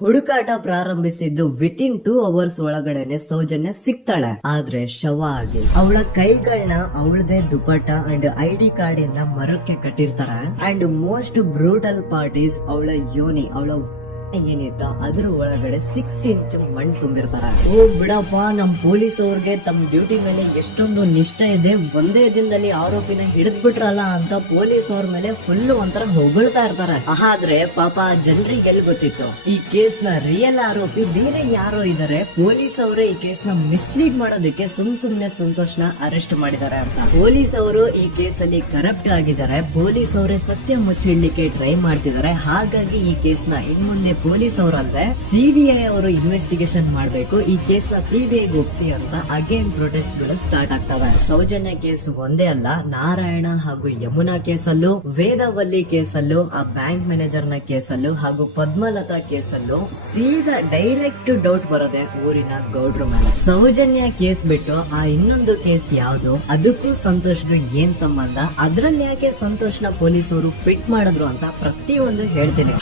ಹುಡುಕಾಟ ಪ್ರಾರಂಭಿಸಿದ್ದು within 2 hours ಒಳಗಡೆನೆ ಸೌಜನ್ಯ ಸಿಗ್ತಾಳೆ. ಆದ್ರೆ ಶವ ಆಗಿ ಅವಳ ಕೈಗಳನ್ನ ಅವಳದೇ ದುಪಟ್ಟ ಅಂಡ್ ID ಕಾರ್ಡ್ ಇಂದ ಮರಕ್ಕೆ ಕಟ್ಟಿರ್ತಾರ. ಅಂಡ್ ಮೋಸ್ಟ್ ಬ್ರೂಟಲ್ ಪಾರ್ಟೀಸ್ ಅವಳ ಯೋನಿ, ಅವಳ ಏನಿತ್ತ ಅದ್ರ ಒಳಗಡೆ 6 ಇಂಚ್ ಮಣ್ಣು ತುಂಬಿರ್ತಾರ. ಓ ಬಿಡಪ್ಪ, ನಮ್ ಪೊಲೀಸ್ ಅವ್ರಿಗೆ ತಮ್ಮ ಡ್ಯೂಟಿ ಮೇಲೆ ಎಷ್ಟೊಂದು ನಿಷ್ಠೆ ಇದೆ, ಒಂದೇ ದಿನದಲ್ಲಿ ಆರೋಪಿನ ಹಿಡಿದ್ ಬಿಟ್ರಲ್ಲ ಅಂತ ಪೊಲೀಸ್ ಅವ್ರ ಮೇಲೆ ಫುಲ್ ಒಂಥರ ಹೊಗಳ್ತಾ ಇರ್ತಾರ. ಆದ್ರೆ ಪಾಪ ಜನರಿಗೆ ಎಲ್ಲಿ ಗೊತ್ತಿತ್ತು ಈ ಕೇಸ್ ನ ರಿಯಲ್ ಆರೋಪಿ ಬೇರೆ ಯಾರೋ ಇದಾರೆ, ಪೊಲೀಸ್ ಅವರೇ ಈ ಕೇಸ್ ನ ಮಿಸ್ಲೀಡ್ ಮಾಡೋದಕ್ಕೆ ಸುಮ್ನೆ ಸಂತೋಷ್ನ ಅರೆಸ್ಟ್ ಮಾಡಿದ್ದಾರೆ ಅಂತ. ಪೊಲೀಸ್ ಅವರು ಈ ಕೇಸ್ ಅಲ್ಲಿ ಕರಪ್ಟ್ ಆಗಿದ್ದಾರೆ, ಪೊಲೀಸ್ ಅವರೇ ಸತ್ಯ ಮುಚ್ಚಿಡ್ಲಿಕ್ಕೆ ಟ್ರೈ ಮಾಡ್ತಿದ್ದಾರೆ. ಹಾಗಾಗಿ ಈ ಕೇಸ್ ನ ಇನ್ಮುಂದೆ ಪೊಲೀಸ್ ಅವರಲ್ಲದೆ CBI ಅವರು ಇನ್ವೆಸ್ಟಿಗೇಷನ್ ಮಾಡಬೇಕು, ಈ ಕೇಸ್ ನ CBI ಒಪ್ಸಿ ಅಂತ ಅಗೇನ್ ಪ್ರೊಟೆಸ್ಟ್ ಗಳು ಸ್ಟಾರ್ಟ್ ಆಗ್ತವೆ. ಸೌಜನ್ಯ ಕೇಸ್ ಒಂದೇ ಅಲ್ಲ, ನಾರಾಯಣ ಹಾಗೂ ಯಮುನಾ ಕೇಸಲ್ಲೂ, ವೇದವಲ್ಲಿ ಕೇಸಲ್ಲೂ, ಆ ಬ್ಯಾಂಕ್ ಮ್ಯಾನೇಜರ್ ನ ಕೇಸಲ್ಲೂ ಹಾಗೂ ಪದ್ಮಲತಾ ಕೇಸಲ್ಲೂ ಸೀದಾ ಡೈರೆಕ್ಟ್ ಡೌಟ್ ಬರೋದೆ ಊರಿನ ಗೌಡ್ರ ಮೇಲೆ. ಸೌಜನ್ಯ ಕೇಸ್ ಬಿಟ್ಟು ಆ ಇನ್ನೊಂದು ಕೇಸ್ ಯಾವ್ದು, ಅದಕ್ಕೂ ಸಂತೋಷ್ಗೂ ಏನ್ ಸಂಬಂಧ, ಅದ್ರಲ್ಲಿ ಯಾಕೆ ಸಂತೋಷ್ನ ಪೊಲೀಸ್ ಅವರು ಫಿಟ್ ಮಾಡಿದ್ರು ಅಂತ ಪ್ರತಿಯೊಂದು ಹೇಳ್ತೀನಿ.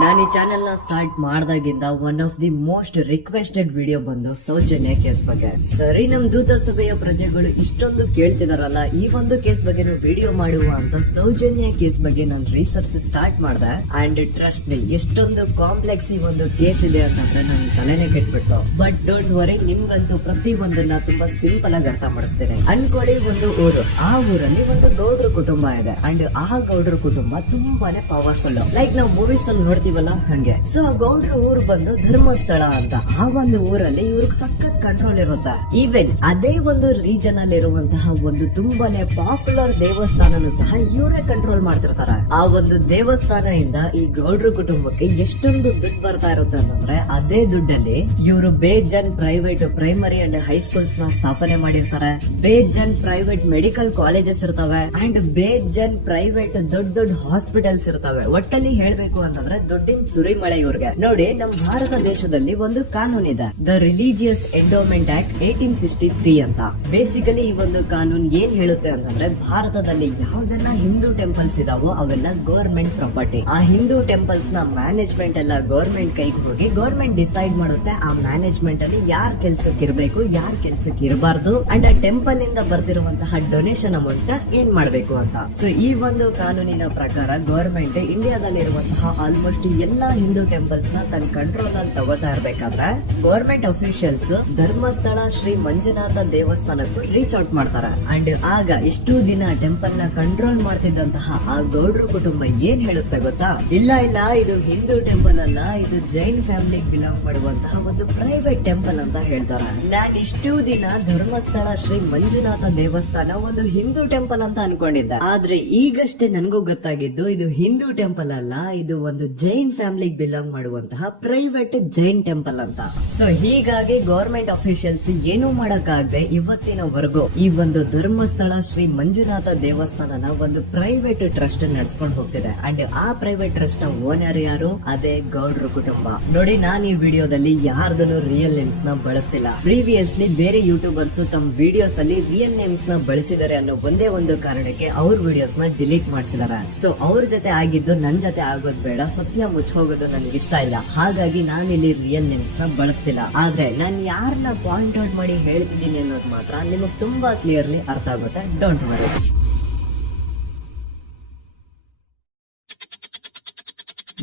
ನಾನು ಈ ಚಾನೆಲ್ ನ ಸ್ಟಾರ್ಟ್ ಮಾಡ್ದಾಗಿಂದ one of the most requested video ಬಂದು ಸೌಜನ್ಯ ಕೇಸ್ ಬಗ್ಗೆ. ಸರಿ, ನಮ್ ದೂತ ಸಭೆಯ ಪ್ರಜೆಗಳು ಇಷ್ಟೊಂದು ಕೇಳ್ತಿದಾರಲ್ಲ, ಈ ಒಂದು ಕೇಸ್ ಬಗ್ಗೆ ವಿಡಿಯೋ ಮಾಡುವ ಅಂತ ಸೌಜನ್ಯ ಕೇಸ್ ಬಗ್ಗೆ ನಾನು ರಿಸರ್ಚ್ ಸ್ಟಾರ್ಟ್ ಮಾಡ್ದೆ. ಅಂಡ್ ಟ್ರಸ್ಟ್ ಮೀ, ಎಷ್ಟೊಂದು ಕಾಂಪ್ಲೆಕ್ಸ್ ಈ ಒಂದು ಕೇಸ್ ಇದೆ ಅಂತಂದ್ರೆ ನನ್ ತಲೆನೇ ಕೆಟ್ಬಿಟ್ಟು. ಬಟ್ ಡೋಂಟ್ ವರಿ, ನಿಮ್ಗಂತೂ ಪ್ರತಿ ಒಂದನ್ನ ತುಂಬಾ ಸಿಂಪಲ್ ಆಗಿ ಅರ್ಥ ಮಾಡಿಸ್ತೇನೆ. ಅನ್ಕೊಳ್ಳಿ, ಒಂದು ಊರು, ಆ ಊರಲ್ಲಿ ಒಂದು ಗೌಡ್ರ ಕುಟುಂಬ ಇದೆ. ಅಂಡ್ ಆ ಗೌಡ್ರ ಕುಟುಂಬ ತುಂಬಾನೇ ಪವರ್ಫುಲ್, ಲೈಕ್ ನಾವು ಮೂವೀಸ್ ಅಲ್ಲಿ ನೋಡ್ತೀವಲ್ಲ ಹಂಗೆ. ಸೊ ಗೌಡ್ರ ಊರು ಬಂದು ಧರ್ಮಸ್ಥಳ ಅಂತ. ಆ ಒಂದು ಊರಲ್ಲಿ ಇವ್ರಿಗೆ ಸಖತ್ ಕಂಟ್ರೋಲ್ ಇರುತ್ತೆ. ಈವನ್ ಅದೇ ಒಂದು ರೀಜನ್ ಅಲ್ಲಿ ಇರುವಂತಹ ಒಂದು ತುಂಬಾನೇ ಪಾಪ್ಯುಲರ್ ದೇವಸ್ಥಾನನು ಸಹ ಇವರೇ ಕಂಟ್ರೋಲ್ ಮಾಡ್ತಿರ್ತಾರೆ. ಆ ಒಂದು ದೇವಸ್ಥಾನದಿಂದ ಈ ಗೌಡ್ರ ಕುಟುಂಬಕ್ಕೆ ಎಷ್ಟೊಂದು ದುಡ್ಡು ಬರ್ತಾ ಇರುತ್ತೆ ಅಂತಂದ್ರೆ, ಅದೇ ದುಡ್ಡಲ್ಲಿ ಇವರು ಬೇಜನ್ ಪ್ರೈವೇಟ್ ಪ್ರೈಮರಿ ಅಂಡ್ ಹೈಸ್ಕೂಲ್ಸ್ ನ ಸ್ಥಾಪನೆ ಮಾಡಿರ್ತಾರೆ, ಬೇಜನ್ ಪ್ರೈವೇಟ್ ಮೆಡಿಕಲ್ ಕಾಲೇಜಸ್ ಇರ್ತವೆ, ಅಂಡ್ ಬೇಜನ್ ಪ್ರೈವೇಟ್ ದೊಡ್ಡ ದೊಡ್ಡ ಹಾಸ್ಪಿಟಲ್ಸ್ ಇರ್ತವೆ. ಒಟ್ಟಲ್ಲಿ ಹೇಳ್ಬೇಕು ಅಂತಂದ್ರೆ ದುಡ್ಡಿನ ಸುರಿಮಳೆ ಇವ್ರಿಗೆ. ನೋಡಿ, ನಮ್ಮ ಭಾರತ ದೇಶದಲ್ಲಿ ಒಂದು ಕಾನೂನು ಇದೆ, ದ ರಿಲಿಜಿಯಸ್ ಎಂಡೋಮೆಂಟ್ ಆಕ್ಟ್ 1863 ಅಂತ. ಬೇಸಿಕಲಿ ಈ ಒಂದು ಕಾನೂನು ಏನ್ ಹೇಳುತ್ತೆ ಅಂತಂದ್ರೆ, ಭಾರತದಲ್ಲಿ ಯಾವ್ದೆಲ್ಲ ಹಿಂದೂ ಟೆಂಪಲ್ಸ್ ಇದಾವೋ ಅವೆಲ್ಲ ಗವರ್ಮೆಂಟ್ ಪ್ರಾಪರ್ಟಿ. ಆ ಹಿಂದೂ ಟೆಂಪಲ್ಸ್ ನ ಮ್ಯಾನೇಜ್ಮೆಂಟ್ ಎಲ್ಲ ಗವರ್ಮೆಂಟ್ ಕೈಗೆ ಹೋಗಿ ಗವರ್ಮೆಂಟ್ ಡಿಸೈಡ್ ಮಾಡುತ್ತೆ ಆ ಮ್ಯಾನೇಜ್ಮೆಂಟ್ ಅಲ್ಲಿ ಯಾರ್ ಕೆಲ್ಸಕ್ಕೆ ಇರಬೇಕು, ಯಾರ್ ಕೆಲ್ಸಕ್ಕೆ ಇರಬಾರ್ದು, ಅಂಡ್ ಆ ಟೆಂಪಲ್ ಇಂದ ಬರ್ತಿರುವಂತಹ ಡೊನೇಷನ್ ಅಮೌಂಟ್ ಏನ್ ಮಾಡ್ಬೇಕು ಅಂತ. ಸೊ ಈ ಒಂದು ಕಾನೂನಿನ ಪ್ರಕಾರ ಗವರ್ಮೆಂಟ್ ಇಂಡಿಯಾದಲ್ಲಿ ಇರುವಂತಹ ಆಲ್ಮೋಸ್ಟ್ ಎಲ್ಲಾ ಹಿಂದೂ ಟೆಂಪಲ್ಸ್ ನ ತನ್ನ ಕಂಟ್ರೋಲ್ ಅಲ್ಲಿ ತಗೋತಾ ಇರ್ಬೇಕಾದ್ರೆ ಗವರ್ಮೆಂಟ್ ಅಫಿಷಿಯಲ್ಸ್ ಧರ್ಮಸ್ಥಳ ಶ್ರೀ ಮಂಜುನಾಥ ದೇವಸ್ಥಾನಕ್ಕೂ ರೀಚ್ ಔಟ್ ಮಾಡ್ತಾರೆ. ಅಂಡ್ ಆಗ ಇಷ್ಟು ದಿನ ಟೆಂಪಲ್ ನ ಕಂಟ್ರೋಲ್ ಮಾಡ್ತಿದ್ದಂತಹ ಆ ಗೌಡ್ರ ಕುಟುಂಬ ಏನ್ ಹೇಳುತ್ತೆ ಗೊತ್ತಾ, ಇಲ್ಲ ಇದು ಹಿಂದೂ ಟೆಂಪಲ್ ಅಲ್ಲ, ಇದು ಜೈನ್ ಫ್ಯಾಮಿಲಿ ಬಿಲಾಂಗ್ ಮಾಡುವಂತಹ ಒಂದು ಪ್ರೈವೇಟ್ ಟೆಂಪಲ್ ಅಂತ ಹೇಳ್ತಾರೆ. ನಾನ್ ಇಷ್ಟು ದಿನ ಧರ್ಮಸ್ಥಳ ಶ್ರೀ ಮಂಜುನಾಥ ದೇವಸ್ಥಾನ ಒಂದು ಹಿಂದೂ ಟೆಂಪಲ್ ಅಂತ ಅನ್ಕೊಂಡಿದ್ದೆ, ಆದ್ರೆ ಈಗಷ್ಟೇ ನನಗೂ ಗೊತ್ತಾಗಿದ್ದು ಇದು ಹಿಂದೂ ಟೆಂಪಲ್ ಅಲ್ಲ, ಇದು ಒಂದು ಜೈನ್ ಫ್ಯಾಮಿಲಿಗೆ ಬಿಲಾಂಗ್ ಮಾಡುವಂತಹ ಪ್ರೈವೇಟ್ ಜೈನ್ ಟೆಂಪಲ್ ಅಂತ. ಸೊ ಹೀಗಾಗಿ ಗವರ್ಮೆಂಟ್ ಅಫಿಷಿಯಲ್ಸ್ ಏನೂ ಮಾಡಕ್ಕಾಗದೆ ಇವತ್ತಿನವರೆಗೂ ಈ ಒಂದು ಧರ್ಮಸ್ಥಳ ಶ್ರೀ ಮಂಜುನಾಥ ದೇವಸ್ಥಾನನ ಒಂದು ಪ್ರೈವೇಟ್ ಟ್ರಸ್ಟ್ ನಡೆಸ್ಕೊಂಡು ಹೋಗ್ತಿದೆ. ಅಂಡ್ ಆ ಪ್ರೈವೇಟ್ ಟ್ರಸ್ಟ್ ನ ಓನರ್ ಯಾರು, ಅದೇ ಗೌಡ್ರ ಕುಟುಂಬ. ನೋಡಿ, ನಾನು ಈ ವಿಡಿಯೋದಲ್ಲಿ ಯಾರ್ದನ್ನು ರಿಯಲ್ ನೇಮ್ಸ್ ನ ಬಳಸ್ತಿಲ್ಲ. ಪ್ರೀವಿಯಸ್ಲಿ ಬೇರೆ ಯೂಟ್ಯೂಬರ್ಸ್ ತಮ್ಮ ವಿಡಿಯೋಸ್ ಅಲ್ಲಿ ರಿಯಲ್ ನೇಮ್ಸ್ ನ ಬಳಸಿದ್ದಾರೆ ಅನ್ನೋ ಒಂದೇ ಒಂದು ಕಾರಣಕ್ಕೆ ಅವ್ರ ವಿಡಿಯೋಸ್ ನ ಡಿಲೀಟ್ ಮಾಡಿಸಿದಾರೆ. ಸೊ ಅವ್ರ ಜೊತೆ ಆಗಿದ್ದು ನನ್ ಜೊತೆ ಆಗೋದ್ ಬೇಡ, ಸತ್ಯ ಮುಚ್ಚೋಗೋದು ನನಗೆ ಇಷ್ಟ ಇಲ್ಲ. ಹಾಗಾಗಿ ನಾನು ಇಲ್ಲಿ ರಿಯಲ್ ನೇಮ್ಸ್ ನ ಬಳಸ್ತಿಲ್ಲ. ಆದ್ರೆ ನಾನು ಯಾರನ್ನ ಪಾಯಿಂಟ್ ಔಟ್ ಮಾಡಿ ಹೇಳ್ತಿದ್ದೀನಿ ಅನ್ನೋದು ಮಾತ್ರ ನಿಮಗೆ ತುಂಬಾ ಕ್ಲಿಯರ್ಲಿ ಅರ್ಥ ಆಗುತ್ತೆ. Don't worry.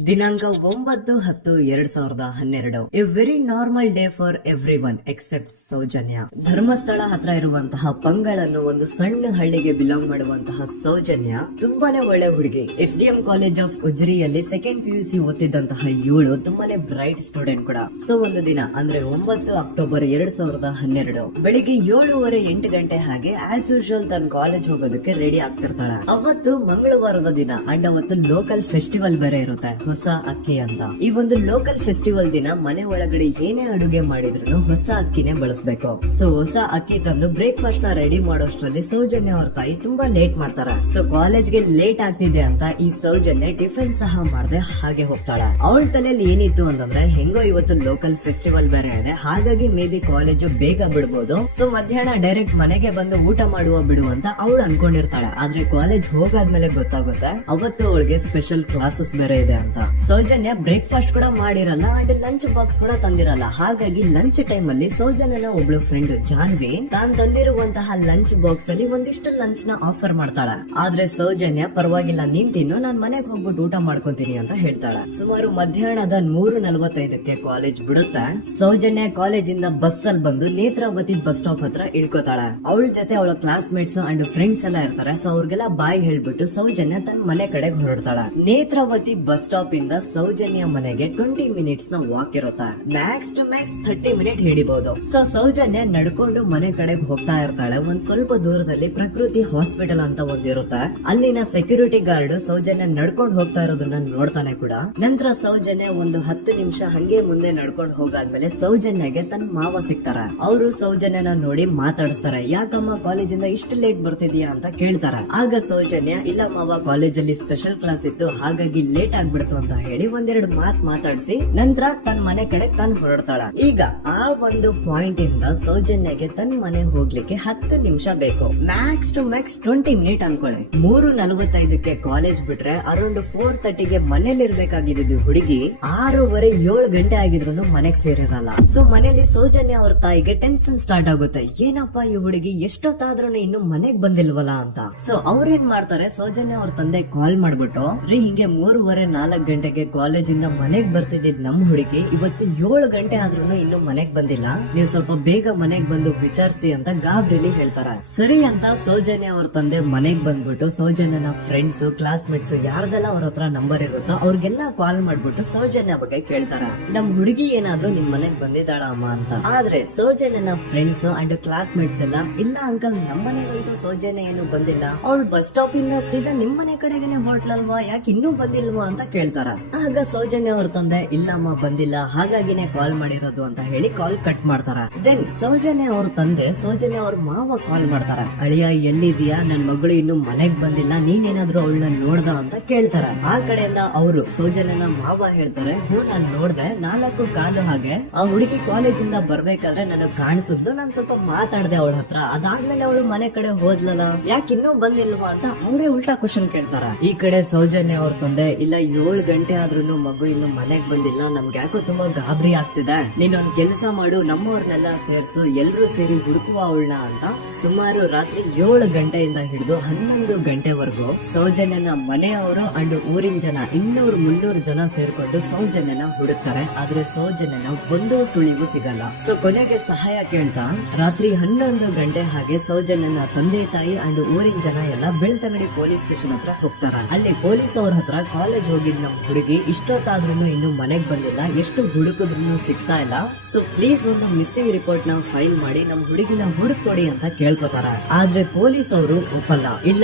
ದಿನಾಂಕ 9/10/2012. A very normal day for everyone except Soujanya. Dharmasthala ಹತ್ರ ಇರುವಂತಹ ಪಂಗಳ್ ಅನ್ನೋ ಒಂದು ಸಣ್ಣ ಹಳ್ಳಿಗೆ ಬಿಲಾಂಗ್ ಮಾಡುವಂತಹ ಸೌಜನ್ಯ ತುಂಬಾನೇ ಒಳ್ಳೆ ಹುಡುಗಿ. SDM ಕಾಲೇಜ್ ಆಫ್ ಉಜ್ರಿಯಲ್ಲಿ 2nd PUC ಓದ್ತಿದ್ದಂತಹ ಇವಳು ತುಂಬಾನೇ ಬ್ರೈಟ್ ಸ್ಟೂಡೆಂಟ್ ಕೂಡ. ಸೊ ಒಂದು ದಿನ ಅಂದ್ರೆ 9 ಅಕ್ಟೋಬರ್ 2012 ಬೆಳಿಗ್ಗೆ 7:30-8 ಗಂಟೆ ಹಾಗೆ ಆಸ್ ಯೂಶುವಲ್ ತನ್ನ ಕಾಲೇಜ್ ಹೋಗೋದಕ್ಕೆ ರೆಡಿ ಆಗ್ತಿರ್ತಾಳೆ. ಅವತ್ತು ಮಂಗಳವಾರದ ದಿನ ಅಂಡ್ ಅವತ್ತು ಲೋಕಲ್ ಫೆಸ್ಟಿವಲ್ ಬೇರೆ ಇರುತ್ತೆ, ಹೊಸ ಅಕ್ಕಿ ಅಂತ. ಈ ಒಂದು ಲೋಕಲ್ ಫೆಸ್ಟಿವಲ್ ದಿನ ಮನೆ ಒಳಗಡೆ ಏನೇ ಅಡುಗೆ ಮಾಡಿದ್ರು ಹೊಸ ಅಕ್ಕಿನೇ ಬಳಸಬೇಕು. ಸೊ ಹೊಸ ಅಕ್ಕಿ ತಂದು ಬ್ರೇಕ್ಫಾಸ್ಟ್ ನ ರೆಡಿ ಮಾಡೋಷ್ಟ್ರಲ್ಲಿ ಸೌಜನ್ಯ ಅವ್ರ ತಾಯಿ ತುಂಬಾ ಲೇಟ್ ಮಾಡ್ತಾರೆ. ಸೊ ಕಾಲೇಜ್ಗೆ ಲೇಟ್ ಆಗ್ತಿದೆ ಅಂತ ಈ ಸೌಜನ್ಯ ಟಿಫಿನ್ ಸಹ ಮಾಡದೆ ಹಾಗೆ ಹೋಗ್ತಾಳೆ. ಅವಳ ತಲೆಯಲ್ಲಿ ಏನಿತ್ತು ಅಂತಂದ್ರೆ, ಹೆಂಗೋ ಇವತ್ತು ಲೋಕಲ್ ಫೆಸ್ಟಿವಲ್ ಬೇರೆ ಇದೆ, ಹಾಗಾಗಿ ಮೇ ಬಿ ಕಾಲೇಜು ಬೇಗ ಬಿಡ್ಬೋದು, ಸೊ ಮಧ್ಯಾಹ್ನ ಡೈರೆಕ್ಟ್ ಮನೆಗೆ ಬಂದು ಊಟ ಮಾಡುವ ಬಿಡು ಅಂತ ಅವಳು ಅನ್ಕೊಂಡಿರ್ತಾಳೆ. ಆದ್ರೆ ಕಾಲೇಜ್ ಹೋಗಾದ್ಮೇಲೆ ಗೊತ್ತಾಗುತ್ತೆ ಅವತ್ತು ಅವಳಿಗೆ ಸ್ಪೆಷಲ್ ಕ್ಲಾಸಸ್ ಬೇರೆ ಇದೆ ಅಂತ. ಸೌಜನ್ಯ ಬ್ರೇಕ್ಫಾಸ್ಟ್ ಕೂಡ ಮಾಡಿರಲ್ಲ ಅಂಡ್ ಲಂಚ್ ಬಾಕ್ಸ್ ಕೂಡ ತಂದಿರಲ್ಲ. ಹಾಗಾಗಿ ಲಂಚ್ ಟೈಮ್ ಅಲ್ಲಿ ಸೌಜನ್ಯನ ಒಬ್ಳು ಫ್ರೆಂಡ್ ಜಾನ್ವಿ ತಾನ್ ತಂದಿರುವಂತಹ ಲಂಚ್ ಬಾಕ್ಸ್ ಅಲ್ಲಿ ಒಂದಿಷ್ಟು ಲಂಚ್ ನ ಆಫರ್ ಮಾಡ್ತಾಳ. ಆದ್ರೆ ಸೌಜನ್ಯ ಪರವಾಗಿಲ್ಲ ನೀನ್ ತಿನ್ನು, ನಾನ್ ಮನೆಗ್ ಹೋಗ್ಬಿಟ್ಟು ಊಟ ಮಾಡ್ಕೊಂತೀನಿ ಅಂತ ಹೇಳ್ತಾಳ. ಸುಮಾರು ಮಧ್ಯಾಹ್ನದ 3:45ಕ್ಕೆ ಕಾಲೇಜ್ ಬಿಡುತ್ತಾ ಸೌಜನ್ಯ ಕಾಲೇಜಿಂದ ಬಸ್ ಅಲ್ಲಿ ಬಂದು ನೇತ್ರಾವತಿ ಬಸ್ ಸ್ಟಾಪ್ ಹತ್ರ ಇಳ್ಕೋತಾಳ. ಅವಳ ಜೊತೆ ಅವಳ ಕ್ಲಾಸ್ ಮೇಟ್ಸ್ ಅಂಡ್ ಫ್ರೆಂಡ್ಸ್ ಎಲ್ಲ ಇರ್ತಾರೆ. ಸೊ ಅವ್ರಿಗೆಲ್ಲ ಬಾಯ್ ಹೇಳ್ಬಿಟ್ಟು ಸೌಜನ್ಯ ತನ್ನ ಮನೆ ಕಡೆಗೆ ಹೊರಡ್ತಾಳ. ನೇತ್ರಾವತಿ ಬಸ್ ಸ್ಟಾಪ್ ಇಂದ ಸೌಜನ್ಯ ಮನೆಗೆ 20 ಮಿನಿಟ್ಸ್ ನ ವಾಕ್ ಇರುತ್ತಾ. ಮ್ಯಾಕ್ಸ್ ಟು ಮ್ಯಾಕ್ಸ್ 30 ಮಿನಿಟ್ ಹಿಡಿಬಹುದು. ಸೊ ಸೌಜನ್ಯ ನಡ್ಕೊಂಡು ಮನೆ ಕಡೆಗೆ ಹೋಗ್ತಾ ಇರ್ತಾಳೆ. ಒಂದ್ ಸ್ವಲ್ಪ ದೂರದಲ್ಲಿ ಪ್ರಕೃತಿ ಹಾಸ್ಪಿಟಲ್ ಅಂತ ಒಂದಿರುತ್ತೆ. ಅಲ್ಲಿನ ಸೆಕ್ಯೂರಿಟಿ ಗಾರ್ಡ್ ಸೌಜನ್ಯ ನಡ್ಕೊಂಡು ಹೋಗ್ತಾ ಇರೋದನ್ನ ನೋಡ್ತಾನೆ ಕೂಡ. ನಂತರ ಸೌಜನ್ಯ ಒಂದು 10 ನಿಮಿಷ ಹಂಗೆ ಮುಂದೆ ನಡ್ಕೊಂಡು ಹೋಗಾದ್ಮೇಲೆ ಸೌಜನ್ಯಗೆ ತನ್ನ ಮಾವ ಸಿಗ್ತಾರ. ಅವರು ಸೌಜನ್ಯನ ನೋಡಿ ಮಾತಾಡಿಸ್ತಾರೆ. ಯಾಕಮ್ಮ ಕಾಲೇಜಿಂದ ಇಷ್ಟು ಲೇಟ್ ಬರ್ತಿದ್ಯಾ ಅಂತ ಕೇಳ್ತಾರ. ಆಗ ಸೌಜನ್ಯ ಇಲ್ಲ ಮಾವ, ಕಾಲೇಜಲ್ಲಿ ಸ್ಪೆಷಲ್ ಕ್ಲಾಸ್ ಇತ್ತು ಹಾಗಾಗಿ ಲೇಟ್ ಆಗ್ಬಿಡ್ತು ಅಂತ ಹೇಳಿ ಒಂದೆರಡು ಮಾತಾಡಿಸಿ ನಂತರ ತನ್ನ ಮನೆ ಕಡೆ ತಾನು ಹೊರಡ್ತಾಳ. ಈಗ ಆ ಒಂದು ಪಾಯಿಂಟ್ ಇಂದ ಸೌಜನ್ಯಗೆ ತನ್ನ ಮನೆ ಹೋಗ್ಲಿಕ್ಕೆ 10 ನಿಮಿಷ ಬೇಕು. ಮ್ಯಾಕ್ಸ್ ಟು ಮ್ಯಾಕ್ಸ್ 20 ಮಿನಿಟ್ ಅನ್ಕೊಳ್ಳಿ. 3:45ಕ್ಕೆ ಕಾಲೇಜ್ ಬಿಟ್ರೆ ಅರೌಂಡ್ 4:30ಗೆ ಮನೇಲಿ ಇರ್ಬೇಕಾಗಿದ್ದು ಹುಡುಗಿ 6:15 7 ಗಂಟೆ ಆಗಿದ್ರು ಮನೆಗ್ ಸೇರಿರಲ್ಲ. ಸೊ ಮನೇಲಿ ಸೌಜನ್ಯ ಅವ್ರ ತಾಯಿಗೆ ಟೆನ್ಷನ್ ಸ್ಟಾರ್ಟ್ ಆಗುತ್ತೆ. ಏನಪ್ಪಾ ಈ ಹುಡುಗಿ ಎಷ್ಟೊತ್ತಾದ್ರೂ ಇನ್ನು ಮನೆಗ್ ಬಂದಿಲ್ವಲ್ಲ ಅಂತ. ಸೊ ಅವ್ರೇನ್ ಮಾಡ್ತಾರೆ, ಸೌಜನ್ಯ ಅವ್ರ ತಂದೆ ಕಾಲ್ ಮಾಡ್ಬಿಟ್ಟು ರೀ ಹಿಂಗೆ 3:30 4 ಗಂಟೆಗೆ ಕಾಲೇಜಿಂದ ಮನೆಗ್ ಬರ್ತಿದ್ದಿದ್ ನಮ್ ಹುಡುಗಿ ಇವತ್ತು 7 ಗಂಟೆ ಆದ್ರೂ ಇನ್ನು ಮನೆಗ್ ಬಂದಿಲ್ಲ, ನೀವು ಸ್ವಲ್ಪ ಬೇಗ ಮನೆಗ್ ಬಂದು ವಿಚಾರಿಸಿ ಅಂತ ಗಾಬ್ರಿಲಿ ಹೇಳ್ತಾರ. ಸರಿ ಅಂತ ಸೌಜನ್ಯ ಅವ್ರ ತಂದೆ ಮನೆಗ್ ಬಂದ್ಬಿಟ್ಟು ಸೌಜನ್ಯನ ಫ್ರೆಂಡ್ಸ್ ಕ್ಲಾಸ್ ಮೇಟ್ಸ್ ಯಾರ್ದೆಲ್ಲ ಅವ್ರ ಹತ್ರ ನಂಬರ್ ಇರುತ್ತೋ ಅವ್ರಿಗೆಲ್ಲ ಕಾಲ್ ಮಾಡ್ಬಿಟ್ಟು ಸೌಜನ್ಯ ಬಗ್ಗೆ ಕೇಳ್ತಾರ. ನಮ್ ಹುಡುಗಿ ಏನಾದ್ರೂ ನಿಮ್ ಮನೆಗ್ ಬಂದಿದ್ದಾಳ ಅಮ್ಮ ಅಂತ. ಆದ್ರೆ ಸೌಜನ್ಯನ ಫ್ರೆಂಡ್ಸ್ ಅಂಡ್ ಕ್ಲಾಸ್ ಮೇಟ್ಸ್ ಎಲ್ಲ ಇಲ್ಲ ಅಂಕಲ್ ನಮ್ ಮನೆಗಂತೂ ಸೌಜನ್ಯ ಏನು ಬಂದಿಲ್ಲ, ಅವಳು ಬಸ್ ಸ್ಟಾಪ್ ಇಂದ ಸೀದಾ ನಿಮ್ ಮನೆ ಕಡೆಗೇನೆ ಹೊರಟ್ಲಲ್ವಾ, ಯಾಕೆ ಇನ್ನೂ ಬಂದಿಲ್ವಾ ಅಂತ ಕೇಳ್ತಾರ. ಆಗ ಸೌಜನ್ಯ ಅವ್ರ ತಂದೆ ಇಲ್ಲಮ್ಮ ಬಂದಿಲ್ಲ ಹಾಗಾಗಿನೇ ಕಾಲ್ ಮಾಡಿರೋದು ಅಂತ ಹೇಳಿ ಕಾಲ್ ಕಟ್ ಮಾಡ್ತಾರ. ದೆನ್ ಸೌಜನ್ಯ ಅವ್ರ ತಂದೆ ಸೌಜನ್ಯ ಅವ್ರ ಮಾವ ಕಾಲ್ ಮಾಡ್ತಾರ. ಅಳಿಯ ಎಲ್ಲಿದ್ಯಾ, ನನ್ ಮಗಳು ಇನ್ನು ಮನೆಗ್ ಬಂದಿಲ್ಲ, ನೀನೇನಾದ್ರೂ ಅವಳನ್ನ ನೋಡ್ದ ಅಂತ ಕೇಳ್ತಾರ. ಆ ಕಡೆಯಿಂದ ಅವರು ಸೌಜನ್ಯನ ಮಾವ ಹೇಳ್ತಾರೆ, ಹ್ಞೂ ನಾನ್ ನೋಡ್ದೆ, 4 ಕಾಲು ಹಾಗೆ ಆ ಹುಡುಗಿ ಕಾಲೇಜಿಂದ ಬರ್ಬೇಕಾದ್ರೆ ನನಗ್ ಕಾಣಿಸಿದ್ಲು, ನಾನ್ ಸ್ವಲ್ಪ ಮಾತಾಡ್ದೆ ಅವಳ ಹತ್ರ, ಅದಾದ್ಮೇಲೆ ಅವಳು ಮನೆ ಕಡೆ ಹೋದ್ಲಲ್ಲ, ಯಾಕೆ ಇನ್ನೂ ಬಂದಿಲ್ವಾ ಅಂತ ಅವರೇ ಉಲ್ಟಾ ಕ್ವಶನ್ ಕೇಳ್ತಾರ. ಈ ಕಡೆ ಸೌಜನ್ಯ ಅವ್ರ ತಂದೆ ಇಲ್ಲ 7 ಗಂಟೆ ಆದ್ರೂ ಮಗು ಇನ್ನು ಮನೆಗ್ ಬಂದಿಲ್ಲ, ನಮ್ಗೆ ಯಾಕೋ ತುಂಬಾ ಗಾಬರಿ ಆಗ್ತಿದೆ, ನೀನೊಂದ್ ಕೆಲಸ ಮಾಡು, ನಮ್ಮವ್ರನ್ನೆಲ್ಲ ಸೇರ್ಸು, ಎಲ್ರೂ ಸೇರಿ ಹುಡುಕುವ ಅವಳನ್ನ ಅಂತ ಸುಮಾರು ರಾತ್ರಿ 7 ಗಂಟೆಯಿಂದ ಹಿಡಿದು 11 ಗಂಟೆವರೆಗೂ ಸೌಜನ್ಯನ ಮನೆಯವರು ಅಂಡ್ ಊರಿನ ಜನ 200-300 ಜನ ಸೇರ್ಕೊಂಡು ಸೌಜನ್ಯನ ಹುಡುಕ್ತಾರೆ. ಆದ್ರೆ ಸೌಜನ್ಯನ ಒಂದು ಸುಳಿವು ಸಿಗಲ್ಲ. ಸೊ ಕೊನೆಗೆ ಸಹಾಯ ಕೇಳ್ತಾ ರಾತ್ರಿ 11 ಗಂಟೆ ಹಾಗೆ ಸೌಜನ್ಯನ ತಂದೆ ತಾಯಿ ಅಂಡ್ ಊರಿನ ಜನ ಎಲ್ಲ ಬೆಳ್ತಂಗಡಿ ಪೊಲೀಸ್ ಸ್ಟೇಷನ್ ಹತ್ರ ಹೋಗ್ತಾರ. ಅಲ್ಲಿ ಪೊಲೀಸ್ ಅವ್ರ ಹತ್ರ ಕಾಲೇಜ್ ಹೋಗಿದ್ ನಮ್ ಹುಡುಗಿ ಇಷ್ಟೊತ್ತಾದ್ರೂ ಇನ್ನು ಮನೆಗ್ ಬಂದಿಲ್ಲ, ಎಷ್ಟು ಹುಡುಕಿದ್ರು ಸಿಗ್ತಾ ಇಲ್ಲ, ಸೊ ಪ್ಲೀಸ್ ಒಂದು ಮಿಸ್ಸಿಂಗ್ ರಿಪೋರ್ಟ್ ನ ಫೈಲ್ ಮಾಡಿ ನಮ್ ಹುಡುಗಿನ ಹುಡುಕೊಡಿ ಅಂತ ಕೇಳ್ಕೊತಾರ. ಆದ್ರೆ ಪೊಲೀಸ್ ಅವರು ಒಪ್ಪಲ್ಲ. ಇಲ್ಲ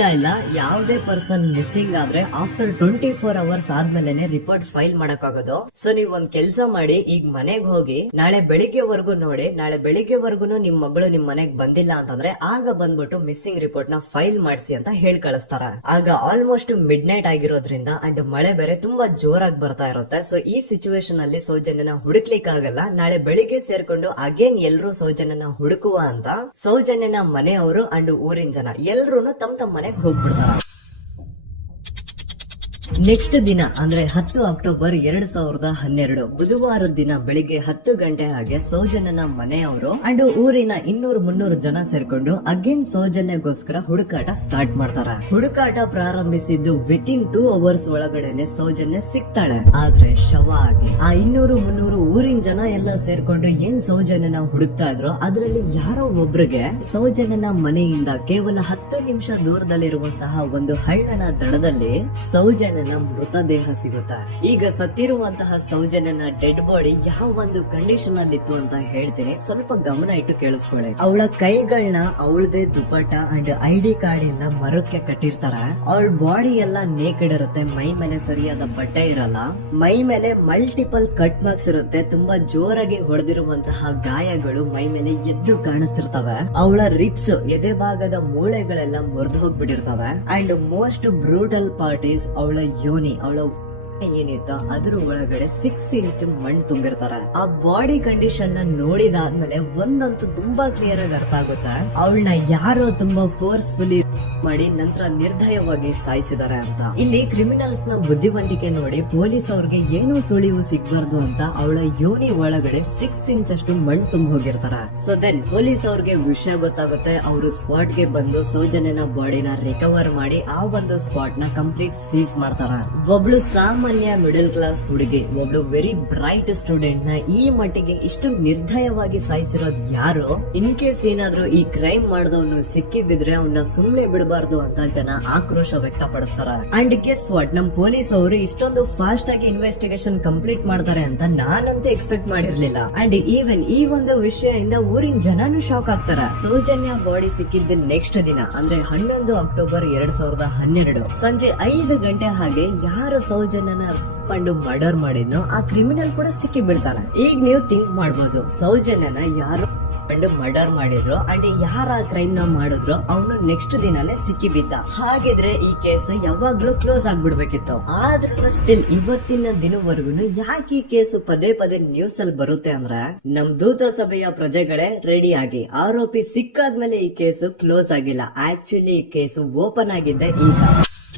ಯಾವುದೇ ಪರ್ಸನ್ ಮಿಸ್ಸಿಂಗ್ ಆದ್ರೆ ಆಫ್ಟರ್ 24 ಅವರ್ಸ್ ಆದ್ಮೇಲೆ ರಿಪೋರ್ಟ್ ಫೈಲ್ ಮಾಡಕ್ಕಾಗೋದು. ಸೊ ನೀವ್ ಒಂದ್ ಕೆಲ್ಸ ಮಾಡಿ, ಈಗ ಮನೆಗ್ ಹೋಗಿ ನಾಳೆ ಬೆಳಿಗ್ಗೆವರೆಗೂ ನೋಡಿ, ನಾಳೆ ಬೆಳಿಗ್ಗೆವರೆಗೂ ನಿಮ್ ಮಗಳು ನಿಮ್ ಮನೆಗ್ ಬಂದಿಲ್ಲ ಅಂತಂದ್ರೆ ಆಗ ಬಂದ್ಬಿಟ್ಟು ಮಿಸ್ಸಿಂಗ್ ರಿಪೋರ್ಟ್ ನ ಫೈಲ್ ಮಾಡಿಸಿ ಅಂತ ಹೇಳಿ ಕಳಿಸ್ತಾರ. ಆಗ ಆಲ್ಮೋಸ್ಟ್ ಮಿಡ್ ನೈಟ್ ಆಗಿರೋದ್ರಿಂದ ಅಂಡ್ ಮಳೆ ಬೇರೆ ತುಂಬಾ ಜೋರಾಗಿ ಬರ್ತಾ ಇರುತ್ತೆ. ಸೊ ಈ ಸಿಚುವೇಶನ್ ಅಲ್ಲಿ ಸೌಜನ್ಯನ ಹುಡುಕ್ಲಿಕ್ಕೆ ಆಗಲ್ಲ. ನಾಳೆ ಬೆಳಿಗ್ಗೆ ಸೇರ್ಕೊಂಡು ಅಗೇನ್ ಎಲ್ರು ಸೌಜನ್ಯನ ಹುಡುಕುವ ಅಂತ ಸೌಜನ್ಯನ ಮನೆಯವರು ಅಂಡ್ ಊರಿನ ಜನ ಎಲ್ರು ತಮ್ಮ ಮನೆಗೆ ಹೋಗ್ಬಿಡ್ತಾರ. ನೆಕ್ಸ್ಟ್ ದಿನ ಅಂದ್ರೆ 10 ಅಕ್ಟೋಬರ್ 2012 ಬುಧವಾರದ ದಿನ ಬೆಳಿಗ್ಗೆ 10 ಗಂಟೆ ಹಾಗೆ ಸೌಜನ್ಯನ ಮನೆಯವರು ಅಂಡ್ ಊರಿನ 200-300 ಜನ ಸೇರ್ಕೊಂಡು ಅಗೇನ್ ಸೌಜನ್ಯಗೋಸ್ಕರ ಹುಡುಕಾಟ ಸ್ಟಾರ್ಟ್ ಮಾಡ್ತಾರ. ಹುಡುಕಾಟ ಪ್ರಾರಂಭಿಸಿದ್ದು ವಿತಿನ್ 2 ಅವರ್ಸ್ ಒಳಗಡೆನೆ ಸೌಜನ್ಯ ಸಿಗ್ತಾಳೆ. ಆದ್ರೆ ಶವ ಆಗಿ ಆ 200-300 ಊರಿನ ಜನ ಎಲ್ಲ ಸೇರ್ಕೊಂಡು ಏನ್ ಸೌಜನ್ಯನ ಹುಡುಕ್ತಾ ಇದ್ರು ಅದರಲ್ಲಿ ಯಾರೋ ಒಬ್ರಿಗೆ ಸೌಜನ್ಯನ ಮನೆಯಿಂದ ಕೇವಲ 10 ನಿಮಿಷ ದೂರದಲ್ಲಿರುವಂತಹ ಒಂದು ಹಳ್ಳನ ದಡದಲ್ಲಿ ಸೌಜನ್ಯನ ಮೃತದೇಹ ಸಿಗುತ್ತಾ. ಈಗ ಸತ್ತಿರುವಂತಹ ಸೌಜನ್ಯನ ಡೆಡ್ ಬಾಡಿ ಯಾವ ಒಂದು ಕಂಡೀಷನ್ ಅಲ್ಲಿ ಇತ್ತು ಅಂತ ಹೇಳ್ತೀನಿ, ಸ್ವಲ್ಪ ಗಮನ ಇಟ್ಟು ಕೇಳಿಸ್ಕೊಳ್ಳಿ. ಅವಳ ಕೈಗಳನ್ನ ಅವಳದೇ ದುಪಟ್ಟ ಅಂಡ್ ID ಕಾರ್ಡ್ ಇಂದ ಮರಕ್ಕೆ ಕಟ್ಟಿರ್ತಾರ. ಅವಳ ಬಾಡಿ ಎಲ್ಲ ನೇಕೆಡ್ ಇರುತ್ತೆ, ಮೈ ಮೇಲೆ ಸರಿಯಾದ ಬಟ್ಟೆ ಇರಲ್ಲ, ಮೈ ಮೇಲೆ ಮಲ್ಟಿಪಲ್ ಕಟ್ ಮಾರ್ಕ್ಸ್ ಇರುತ್ತೆ, ತುಂಬಾ ಜೋರಾಗಿ ಹೊಡೆದಿರುವಂತಹ ಗಾಯಗಳು ಮೈ ಮೇಲೆ ಎದ್ದು ಕಾಣಿಸ್ತಿರ್ತವೆ. ಅವಳ ರಿಪ್ಸ್ ಎದೆ ಭಾಗದ ಮೂಳೆಗಳೆಲ್ಲ ಮುರಿದು ಹೋಗ್ಬಿಟ್ಟಿರ್ತವೆ. And most brutal part is ಅವಳ ಯೋನಿ, ಅವಳ ಏನಿತ್ತು ಅದ್ರ ಒಳಗಡೆ 6 ಇಂಚ್ ಮಣ್ಣು ತುಂಬಿರ್ತಾರೆ. ಆ ಬಾಡಿ ಕಂಡೀಷನ್ ನ ನೋಡಿದಾದ್ಮೇಲೆ ಒಂದಂತೂ ತುಂಬಾ ಕ್ಲಿಯರ್ ಆಗಿ ಅರ್ಥ ಆಗುತ್ತೆ, ಅವಳನ್ನ ಯಾರೋ ತುಂಬಾ ಫೋರ್ಸ್ಫುಲಿ ಮಾಡಿ ನಂತರ ನಿರ್ದಯವಾಗಿ ಸಾಯಿಸಿದ್ದಾರೆ ಅಂತ. ಇಲ್ಲಿ ಕ್ರಿಮಿನಲ್ಸ್ ನ ಬುದ್ಧಿವಂತಿಕೆ ನೋಡಿ ಪೊಲೀಸ್ ಅವ್ರಿಗೆ ಏನೂ ಸುಳಿವು ಸಿಗ್ಬಾರ್ದು ಅಂತ ಅವಳ ಯೋನಿ ಒಳಗಡೆ 6 ಇಂಚ್ ಅಷ್ಟು ಮಣ್ಣು ತುಂಬ ಹೋಗಿರ್ತಾರ. ಸೊ ದೆನ್ ಪೊಲೀಸ್ ಅವ್ರಿಗೆ ವಿಷಯ ಗೊತ್ತಾಗುತ್ತೆ. ಅವರು ಸ್ಪಾಟ್ ಗೆ ಬಂದು ಸೌಜನ್ಯನ ಬಾಡಿನ ರಿಕವರ್ ಮಾಡಿ ಆ ಒಂದು ಸ್ಪಾಟ್ ನ ಕಂಪ್ಲೀಟ್ ಸೀಸ್ ಮಾಡ್ತಾರ. ಒಬ್ಳು ಸಾಮಾನ್ಯ ಮಿಡಲ್ ಕ್ಲಾಸ್ ಹುಡುಗಿ, ಒಬ್ಳು ವೆರಿ ಬ್ರೈಟ್ ಸ್ಟೂಡೆಂಟ್ ನ ಈ ಮಟ್ಟಿಗೆ ಇಷ್ಟು ನಿರ್ದಯವಾಗಿ ಸಾಯಿಸಿರೋದು ಯಾರು? ಇನ್ ಕೇಸ್ ಏನಾದ್ರೂ ಈ ಕ್ರೈಮ್ ಮಾಡಿದವನು ಸಿಕ್ಕಿ ಬಿದ್ರೆ ಅವನ್ನ ಸುಮ್ನೆ ಬಿಡಬಾರ್ದು ಅಂತ ಜನ ಆಕ್ರೋಶ ವ್ಯಕ್ತಪಡಿಸ್ತಾರ. ಅಂಡ್ ಗೆಸ್ ವಾಟ್, ನಮ್ ಪೊಲೀಸ್ ಅವರು ಇಷ್ಟೊಂದು ಫಾಸ್ಟ್ ಆಗಿ ಇನ್ವೆಸ್ಟಿಗೇಷನ್ ಕಂಪ್ಲೀಟ್ ಮಾಡ್ತಾರೆ ಅಂತ ನಾನಂತೂ ಎಕ್ಸ್ಪೆಕ್ಟ್ ಮಾಡಿರ್ಲಿಲ್ಲ. ಅಂಡ್ ಈವನ್ ಈ ಒಂದು ವಿಷಯದಿಂದ ಊರಿನ ಜನನು ಶಾಕ್ ಆಗ್ತಾರ. ಸೌಜನ್ಯ ಬಾಡಿ ಸಿಕ್ಕಿದ್ದ ನೆಕ್ಸ್ಟ್ ದಿನ ಅಂದ್ರೆ 11 ಅಕ್ಟೋಬರ್ 2012 ಸಂಜೆ 5 ಗಂಟೆ ಹಾಗೆ ಯಾರು ಸೌಜನ್ಯನ ಕಂಡು ಮರ್ಡರ್ ಮಾಡಿದ್ನೋ ಆ ಕ್ರಿಮಿನಲ್ ಕೂಡ ಸಿಕ್ಕಿ ಬೀಳ್ತಾನೆ. ಈಗ ನೀವು ಥಿಂಕ್ ಮಾಡ್ಬೋದು, ಸೌಜನ್ಯನ ಯಾರು ಮರ್ಡರ್ ಮಾಡಿದ್ರು ಅಂಡ್ ಯಾರ ಕ್ರೈಮ್ ನ ಮಾಡಿದ್ರು ಅವನು ನೆಕ್ಸ್ಟ್ ದಿನಾನೇ ಸಿಕ್ಕಿ ಬಿದ್ದ. ಹಾಗಿದ್ರೆ ಈ ಕೇಸ್ ಯಾವಾಗ್ಲೂ ಕ್ಲೋಸ್ ಆಗ್ಬಿಡ್ಬೇಕಿತ್ತು. ಆದ್ರೂ ಸ್ಟಿಲ್ ಇವತ್ತಿನ ದಿನವರೆಗೂ ಯಾಕೆ ಈ ಕೇಸ್ ಪದೇ ಪದೇ ನ್ಯೂಸ್ ಅಲ್ಲಿ ಬರುತ್ತೆ ಅಂದ್ರೆ, ನಮ್ ದೂತ ಸಭೆಯ ಪ್ರಜೆಗಳೇ ರೆಡಿ ಆಗಿ, ಆರೋಪಿ ಸಿಕ್ಕಾದ್ಮೇಲೆ ಈ ಕೇಸ್ ಕ್ಲೋಸ್ ಆಗಿಲ್ಲ. ಆಕ್ಚುಲಿ ಈ ಕೇಸ್ ಓಪನ್ ಆಗಿದ್ದೆ ಈಗ.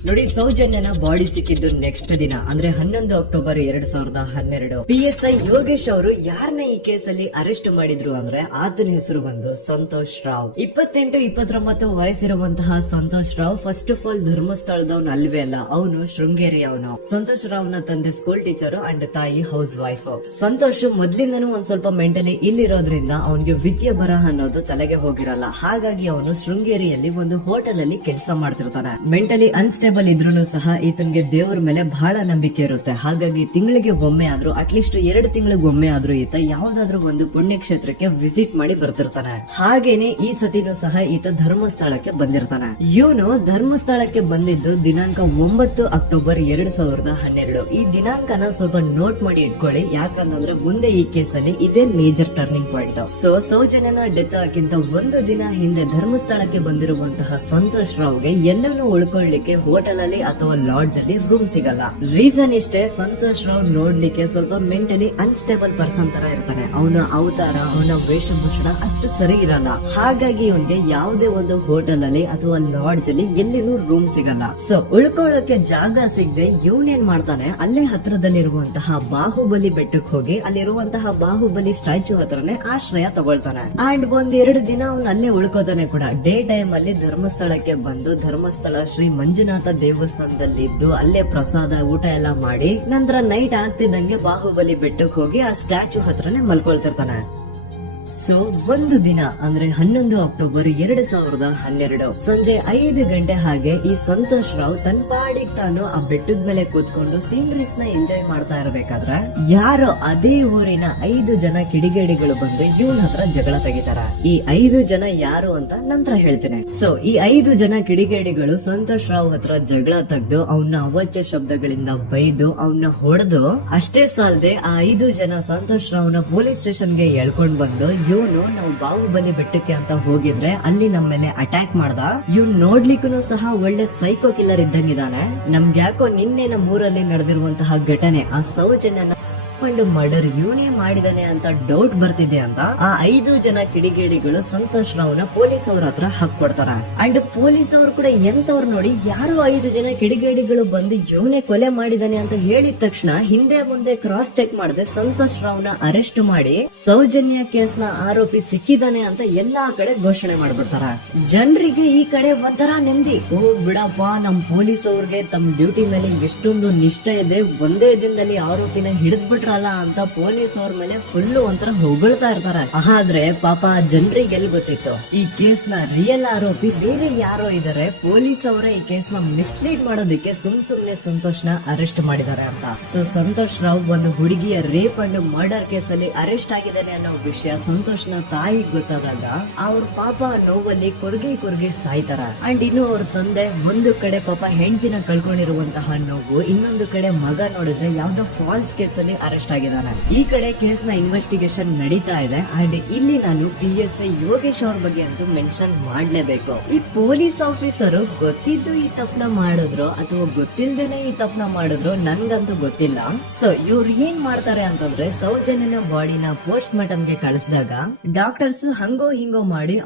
ನೋಡಿ, ಸೌಜನ್ಯನ ಬಾಡಿ ಸಿಕ್ಕಿದ್ದು ನೆಕ್ಸ್ಟ್ ದಿನ ಅಂದ್ರೆ 11 ಅಕ್ಟೋಬರ್ 2012. PSI ಯೋಗೇಶ್ ಅವರು ಯಾರನ್ನ ಈ ಕೇಸಲ್ಲಿ ಅರೆಸ್ಟ್ ಮಾಡಿದ್ರು ಅಂದ್ರೆ ಆತನ ಹೆಸರು ಬಂದು ಸಂತೋಷ್ ರಾವ್. 28-29 ವಯಸ್ಸಿರುವಂತಹ Santosh Rao first of all ಧರ್ಮಸ್ಥಳದವನು ಅಲ್ವೇ ಅಲ್ಲ, ಅವನು ಶೃಂಗೇರಿ ಅವನು. ಸಂತೋಷ್ ರಾವ್ ನ ತಂದೆ ಸ್ಕೂಲ್ ಟೀಚರ್ ಅಂಡ್ ತಾಯಿ ಹೌಸ್ ವೈಫ್. ಸಂತೋಷ್ ಮೊದ್ಲಿಂದನೂ ಒಂದ್ ಸ್ವಲ್ಪ ಮೆಂಟಲಿ ಇಲ್ಲಿರೋದ್ರಿಂದ ಅವನಿಗೆ ವಿದ್ಯೆ ಬರಹ ಅನ್ನೋದು ತಲೆಗೆ ಹೋಗಿರಲ್ಲ. ಹಾಗಾಗಿ ಅವನು ಶೃಂಗೇರಿಯಲ್ಲಿ ಒಂದು ಹೋಟೆಲ್ ಅಲ್ಲಿ ಕೆಲಸ ಮಾಡ್ತಿರ್ತಾನೆ. ಮೆಂಟಲಿ ಅನ್ಸ್ಟೇಬಲ್ ಇದ್ರೂ ಸಹ ಈತನ್ಗೆ ದೇವರ ಮೇಲೆ ಬಹಳ ನಂಬಿಕೆ ಇರುತ್ತೆ. ಹಾಗಾಗಿ ತಿಂಗಳಿಗೆ ಒಮ್ಮೆ ಆದ್ರೂ, ಅಟ್ಲೀಸ್ಟ್ 2 ತಿಂಗಳಿಗೆ ಒಮ್ಮೆ ಆದ್ರೂ ಈತ ಯಾವ್ದಾದ್ರು ಒಂದು ಪುಣ್ಯಕ್ಷೇತ್ರಕ್ಕೆ ವಿಸಿಟ್ ಮಾಡಿ ಬರ್ತಿರ್ತಾನೆ. ಹಾಗೇನೆ ಈ ಸತಿನೂ ಸಹ ಈತ ಧರ್ಮಸ್ಥಳಕ್ಕೆ ಬಂದಿರ್ತಾನೆ. ಇವನು ಧರ್ಮಸ್ಥಳಕ್ಕೆ ಬಂದಿದ್ದು ದಿನಾಂಕ 9 ಅಕ್ಟೋಬರ್ 2012. ಈ ದಿನಾಂಕನ ಸ್ವಲ್ಪ ನೋಟ್ ಮಾಡಿ ಇಟ್ಕೊಳ್ಳಿ, ಯಾಕಂದ್ರೆ ಮುಂದೆ ಈ ಕೇಸಲ್ಲಿ ಇದೇ ಮೇಜರ್ ಟರ್ನಿಂಗ್ ಪಾಯಿಂಟ್. ಸೊ ಸೌಜನ್ಯನ ಡೆತ್ ಆಗಿಂತ ಒಂದು ದಿನ ಹಿಂದೆ ಧರ್ಮಸ್ಥಳಕ್ಕೆ ಬಂದಿರುವಂತಹ ಸಂತೋಷ್ ರಾವ್ಗೆ ಎಲ್ಲನೂ ಉಳ್ಕೊಳ್ಳಿಕ್ಕೆ ಹೋಟೆಲ್ ಅಲ್ಲಿ ಅಥವಾ ಲಾಡ್ಜ್ ಅಲ್ಲಿ ರೂಮ್ ಸಿಗಲ್ಲ. ರೀಸನ್ ಇಷ್ಟೇ, ಸಂತೋಷ್ ರಾವ್ ನೋಡ್ಲಿಕ್ಕೆ ಸ್ವಲ್ಪ ಮೆಂಟಲಿ ಅನ್ಸ್ಟೇಬಲ್ ಪರ್ಸನ್ ತರ ಇರ್ತಾನೆ. ಅವನ ಅವತಾರ, ಅವನ ವೇಷಭೂಷಣ ಅಷ್ಟು ಸರಿ ಇರಲ್ಲ. ಹಾಗಾಗಿ ಅವನ್ಗೆ ಯಾವುದೇ ಒಂದು ಹೋಟೆಲ್ ಅಲ್ಲಿ ಅಥವಾ ಲಾಡ್ಜ್ ಅಲ್ಲಿ ಎಲ್ಲಿನೂ ರೂಮ್ ಸಿಗಲ್ಲ. ಸೊ ಉಳ್ಕೊಳ್ಳೋಕೆ ಜಾಗ ಸಿಗದೆ ಇವನೇನ್ ಮಾಡ್ತಾನೆ, ಅಲ್ಲೇ ಹತ್ರದಲ್ಲಿರುವಂತಹ ಬಾಹುಬಲಿ ಬೆಟ್ಟಕ್ಕೆ ಹೋಗಿ ಅಲ್ಲಿರುವಂತಹ ಬಾಹುಬಲಿ ಸ್ಟ್ಯಾಚ್ಯೂ ಹತ್ರನೇ ಆಶ್ರಯ ತಗೊಳ್ತಾನೆ. ಅಂಡ್ 1-2 ದಿನ ಅವನು ಅಲ್ಲೇ ಉಳ್ಕೋತಾನೆ ಕೂಡ. ಡೇ ಟೈಮ್ ಅಲ್ಲಿ ಧರ್ಮಸ್ಥಳಕ್ಕೆ ಬಂದು ಧರ್ಮಸ್ಥಳ ಶ್ರೀ ಮಂಜುನಾಥ ದೇವಸ್ಥಾನದಲ್ಲಿದ್ದು ಅಲ್ಲೇ ಪ್ರಸಾದ ಊಟ ಎಲ್ಲ ಮಾಡಿ ನಂತರ ನೈಟ್ ಆಗ್ತಿದ್ದಂಗೆ ಬಾಹುಬಲಿ ಬೆಟ್ಟಕ್ಕೆ ಹೋಗಿ ಆ ಸ್ಟ್ಯಾಚ್ಯೂ ಹತ್ರನೇ ಮಲ್ಕೊಳ್ತಿರ್ತಾನೆ. ಸೊ ಒಂದು ದಿನ ಅಂದ್ರೆ 11 ಅಕ್ಟೋಬರ್ 2012 ಸಂಜೆ 5 ಗಂಟೆ ಹಾಗೆ ಈ ಸಂತೋಷ್ ರಾವ್ ತನ್ನ ಪಾಡಿಗೆ ತಾನು ಆ ಬೆಟ್ಟದ ಮೇಲೆ ಕೂತ್ಕೊಂಡು ಸೀನರೀಸ್ ನ ಎಂಜಾಯ್ ಮಾಡ್ತಾ ಇರಬೇಕಾದ್ರೆ ಯಾರೋ ಅದೇ ಊರಿನ 5 ಜನ ಕಿಡಿಗೇಡಿಗಳು ಬಂದು ಇವನ್ ಹತ್ರ ಜಗಳ ತೆಗಿತಾರ. ಈ 5 ಜನ ಯಾರು ಅಂತ ನಂತರ ಹೇಳ್ತೇನೆ. ಸೊ ಈ 5 ಜನ ಕಿಡಿಗೇಡಿಗಳು ಸಂತೋಷ್ ರಾವ್ ಹತ್ರ ಜಗಳ ತೆಗೆದು ಅವನ ಅವಾಚ್ಯ ಶಬ್ದಗಳಿಂದ ಬೈದು ಅವನ್ನ ಹೊಡೆದು, ಅಷ್ಟೇ ಸಾಲದೆ ಆ 5 ಜನ ಸಂತೋಷ್ ರಾವ್ನ ಪೊಲೀಸ್ ಸ್ಟೇಷನ್ ಗೆ ಎಳ್ಕೊಂಡ್ ಬಂದು ಇವನು ನಾವು ಬಾಹುಬಲಿ ಬೆಟ್ಟಕ್ಕೆ ಅಂತ ಹೋಗಿದ್ರೆ ಅಲ್ಲಿ ನಮ್ಮ ಮೇಲೆ ಅಟ್ಯಾಕ್ ಮಾಡ್ದ, ಇವ್ನು ನೋಡ್ಲಿಕ್ಕೂ ಸಹ ಒಳ್ಳೆ ಸೈಕೋ ಕಿಲ್ಲರ್ ಇದ್ದಂಗಿದಾನೆ, ನಮ್ಗೆ ಯಾಕೋ ನಿನ್ನೆ ನಮ್ಮೂರಲ್ಲಿ ನಡೆದಿರುವಂತಹ ಘಟನೆ ಆ ಸೌಜನ್ಯನ ಮರ್ಡರ್ ಇವನೇ ಮಾಡಿದಾನೆ ಅಂತ ಡೌಟ್ ಬರ್ತಿದೆ ಅಂತ ಆ 5 ಜನ ಕಿಡಿಗೇಡಿಗಳು ಸಂತೋಷ್ ರಾವ್ನ ಪೊಲೀಸ್ ಅವ್ರ ಹತ್ರ ಹಾಕೊಡ್ತಾರ. ಅಂಡ್ ಪೊಲೀಸ್ ಅವ್ರು ಕೂಡ ಎಂತವ್ರು ನೋಡಿ, ಯಾರು 5 ಜನ ಕಿಡಿಗೇಡಿಗಳು ಬಂದು ಇವನೇ ಕೊಲೆ ಮಾಡಿದಾನೆ ಅಂತ ಹೇಳಿದ ತಕ್ಷಣ ಹಿಂದೆ ಮುಂದೆ ಕ್ರಾಸ್ ಚೆಕ್ ಮಾಡದೆ ಸಂತೋಷ್ ರಾವ್ನ ಅರೆಸ್ಟ್ ಮಾಡಿ ಸೌಜನ್ಯ ಕೇಸ್ ನ ಆರೋಪಿ ಸಿಕ್ಕಿದಾನೆ ಅಂತ ಎಲ್ಲಾ ಕಡೆ ಘೋಷಣೆ ಮಾಡ್ಬಿಡ್ತಾರ. ಜನರಿಗೆ ಈ ಕಡೆ ಒಂಥರ ನೆಮ್ಮದಿ, ಓ ಬಿಡಪ್ಪ ನಮ್ ಪೊಲೀಸ್ ಅವ್ರಿಗೆ ತಮ್ಮ ಡ್ಯೂಟಿ ಮೇಲೆ ಎಷ್ಟೊಂದು ನಿಷ್ಠೆ ಇದೆ, ಒಂದೇ ದಿನದಲ್ಲಿ ಆರೋಪಿನ ಹಿಡಿದ್ಬಿಟ್ರ ಅಂತ ಪೊಲೀಸ್ ಅವ್ರ ಮೇಲೆ ಫುಲ್ ಒಂಥರ ಹೊಗಳ್ತಾ ಇರ್ತಾರೆ. ಆದ್ರೆ ಪಾಪ ಜನರಿಗೆ ಎಲ್ಲಿ ಗೊತ್ತಿತ್ತು ಈ ಕೇಸ್ ನ ರಿಯಲ್ ಆರೋಪಿ ಬೇರೆ ಯಾರೋ ಇದಾರೆ, ಪೊಲೀಸ್ ಅವರೇ ಈ ಕೇಸ್ ನ ಮಿಸ್ಲೀಡ್ ಮಾಡೋದಕ್ಕೆ ಸುಮ್ನೆ ಸಂತೋಷ್ ನ ಅರೆಸ್ಟ್ ಮಾಡಿದ್ದಾರೆ ಅಂತ. ಸೊ ಸಂತೋಷ್ ರಾವ್ ಒಂದು ಹುಡುಗಿಯ ರೇಪ್ ಅಂಡ್ ಮರ್ಡರ್ ಕೇಸ್ ಅಲ್ಲಿ ಅರೆಸ್ಟ್ ಆಗಿದ್ದಾನೆ ಅನ್ನೋ ವಿಷಯ ಸಂತೋಷ್ ನ ತಾಯಿಗೆ ಗೊತ್ತಾದಾಗ ಅವ್ರ ಪಾಪ ನೋವಲ್ಲಿ ಕೊರ್ಗೆ ಸಾಯ್ತಾರ. ಅಂಡ್ ಇನ್ನು ಅವ್ರ ತಂದೆ ಒಂದು ಕಡೆ ಪಾಪ ಹೆಂಡತಿನ ಕಳ್ಕೊಂಡಿರುವಂತಹ ನೋವು, ಇನ್ನೊಂದು ಕಡೆ ಮಗ ನೋಡಿದ್ರೆ ಯಾವ್ದೋ ಫಾಲ್ಸ್ ಕೇಸ್ ಅಲ್ಲಿ ಅರೆಸ್ಟ್ ಆಗಿದ್ದಾರೆ. ಈ ಕಡೆ ಕೇಸ್ ನ ಇನ್ವೆಸ್ಟಿಗೇಷನ್ ನಡೀತಾ ಇದೆ. ಅಂಡ್ ಇಲ್ಲಿ ನಾನು PSI ಯೋಗೇಶ್ ಅವ್ರ ಬಗ್ಗೆ ಅಂತೂ ಮೆನ್ಷನ್ ಮಾಡ್ಲೇಬೇಕು. ಈ ಪೊಲೀಸ್ ಆಫೀಸರ್ ಗೊತ್ತಿದ್ದು ಈ ತಪ್ಪನ ಮಾಡಿದ್ರು ಅಥವಾ ಗೊತ್ತಿಲ್ದೇನೆ ಈ ತಪ್ಪನ ಮಾಡಿದ್ರು ನನ್ಗಂತೂ ಗೊತ್ತಿಲ್ಲ. ಸೊ ಇವ್ರು ಏನ್ ಮಾಡ್ತಾರೆ ಅಂತಂದ್ರೆ ಸೌಜನ್ಯನ ಬಾಡಿನ ಪೋಸ್ಟ್ ಮಾರ್ಟಮ್ ಗೆ ಕಳಿಸಿದಾಗ ಡಾಕ್ಟರ್ಸ್ ಹಂಗೋ ಹಿಂಗೋ ಮಾಡಿ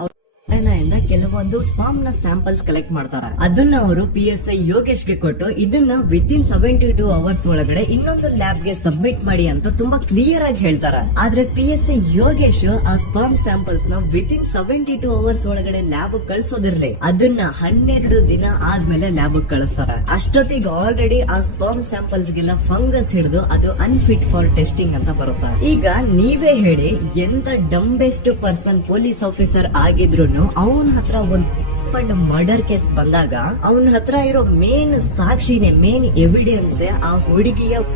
ಕೆಲವೊಂದು ಸ್ಪಾಮ್ ನ ಸ್ಯಾಂಪಲ್ಸ್ ಕಲೆಕ್ಟ್ ಮಾಡ್ತಾರೆ. ಅದನ್ನ ಅವರು PSI ಯೋಗೇಶ್ ಗೆ ಕೊಟ್ಟು ಇದನ್ನ ವಿತಿನ್ 72 ಅವರ್ಸ್ ಒಳಗಡೆ ಇನ್ನೊಂದು ಲ್ಯಾಬ್ ಗೆ ಸಬ್ಮಿಟ್ ಮಾಡಿ ಅಂತ ತುಂಬಾ ಕ್ಲಿಯರ್ ಆಗಿ ಹೇಳ್ತಾರೆ. ಆದ್ರೆ PSI ಯೋಗೇಶ್ ಆ ಸ್ಪಾಮ್ ಸ್ಯಾಂಪಲ್ಸ್ ನ ವಿತಿನ್ 72 ಅವರ್ಸ್ ಒಳಗಡೆ ಲ್ಯಾಬ್ ಕಳ್ಸೋದಿರ್ಲಿ, ಅದನ್ನ 12 ದಿನ ಆದ್ಮೇಲೆ ಲ್ಯಾಬ್ ಕಳಿಸ್ತಾರೆ. ಅಷ್ಟೊತ್ತಿಗೆ ಆಲ್ರೆಡಿ ಆ ಸ್ಪಾಮ್ ಸ್ಯಾಂಪಲ್ಸ್ ಗೆಲ್ಲ ಫಂಗಸ್ ಹಿಡಿದು ಅದು ಅನ್ಫಿಟ್ ಫಾರ್ ಟೆಸ್ಟಿಂಗ್ ಅಂತ ಬರುತ್ತೆ. ಈಗ ನೀವೇ ಹೇಳಿ, ಎಂತ ಡಂಬೆಸ್ಟ್ ಪರ್ಸನ್ ಪೊಲೀಸ್ ಆಫೀಸರ್ ಆಗಿದ್ರು ಅವನ ಹತ್ರ ಒಂದು ಮರ್ಡರ್ ಕೇಸ್ ಬಂದಾಗ ಅವನ ಹತ್ರ ಇರೋ ಮೇನ್ ಸಾಕ್ಷಿನೇ, ಮೇನ್ ಎವಿಡೆನ್ಸ್ ಆ ಹುಡುಗಿಯ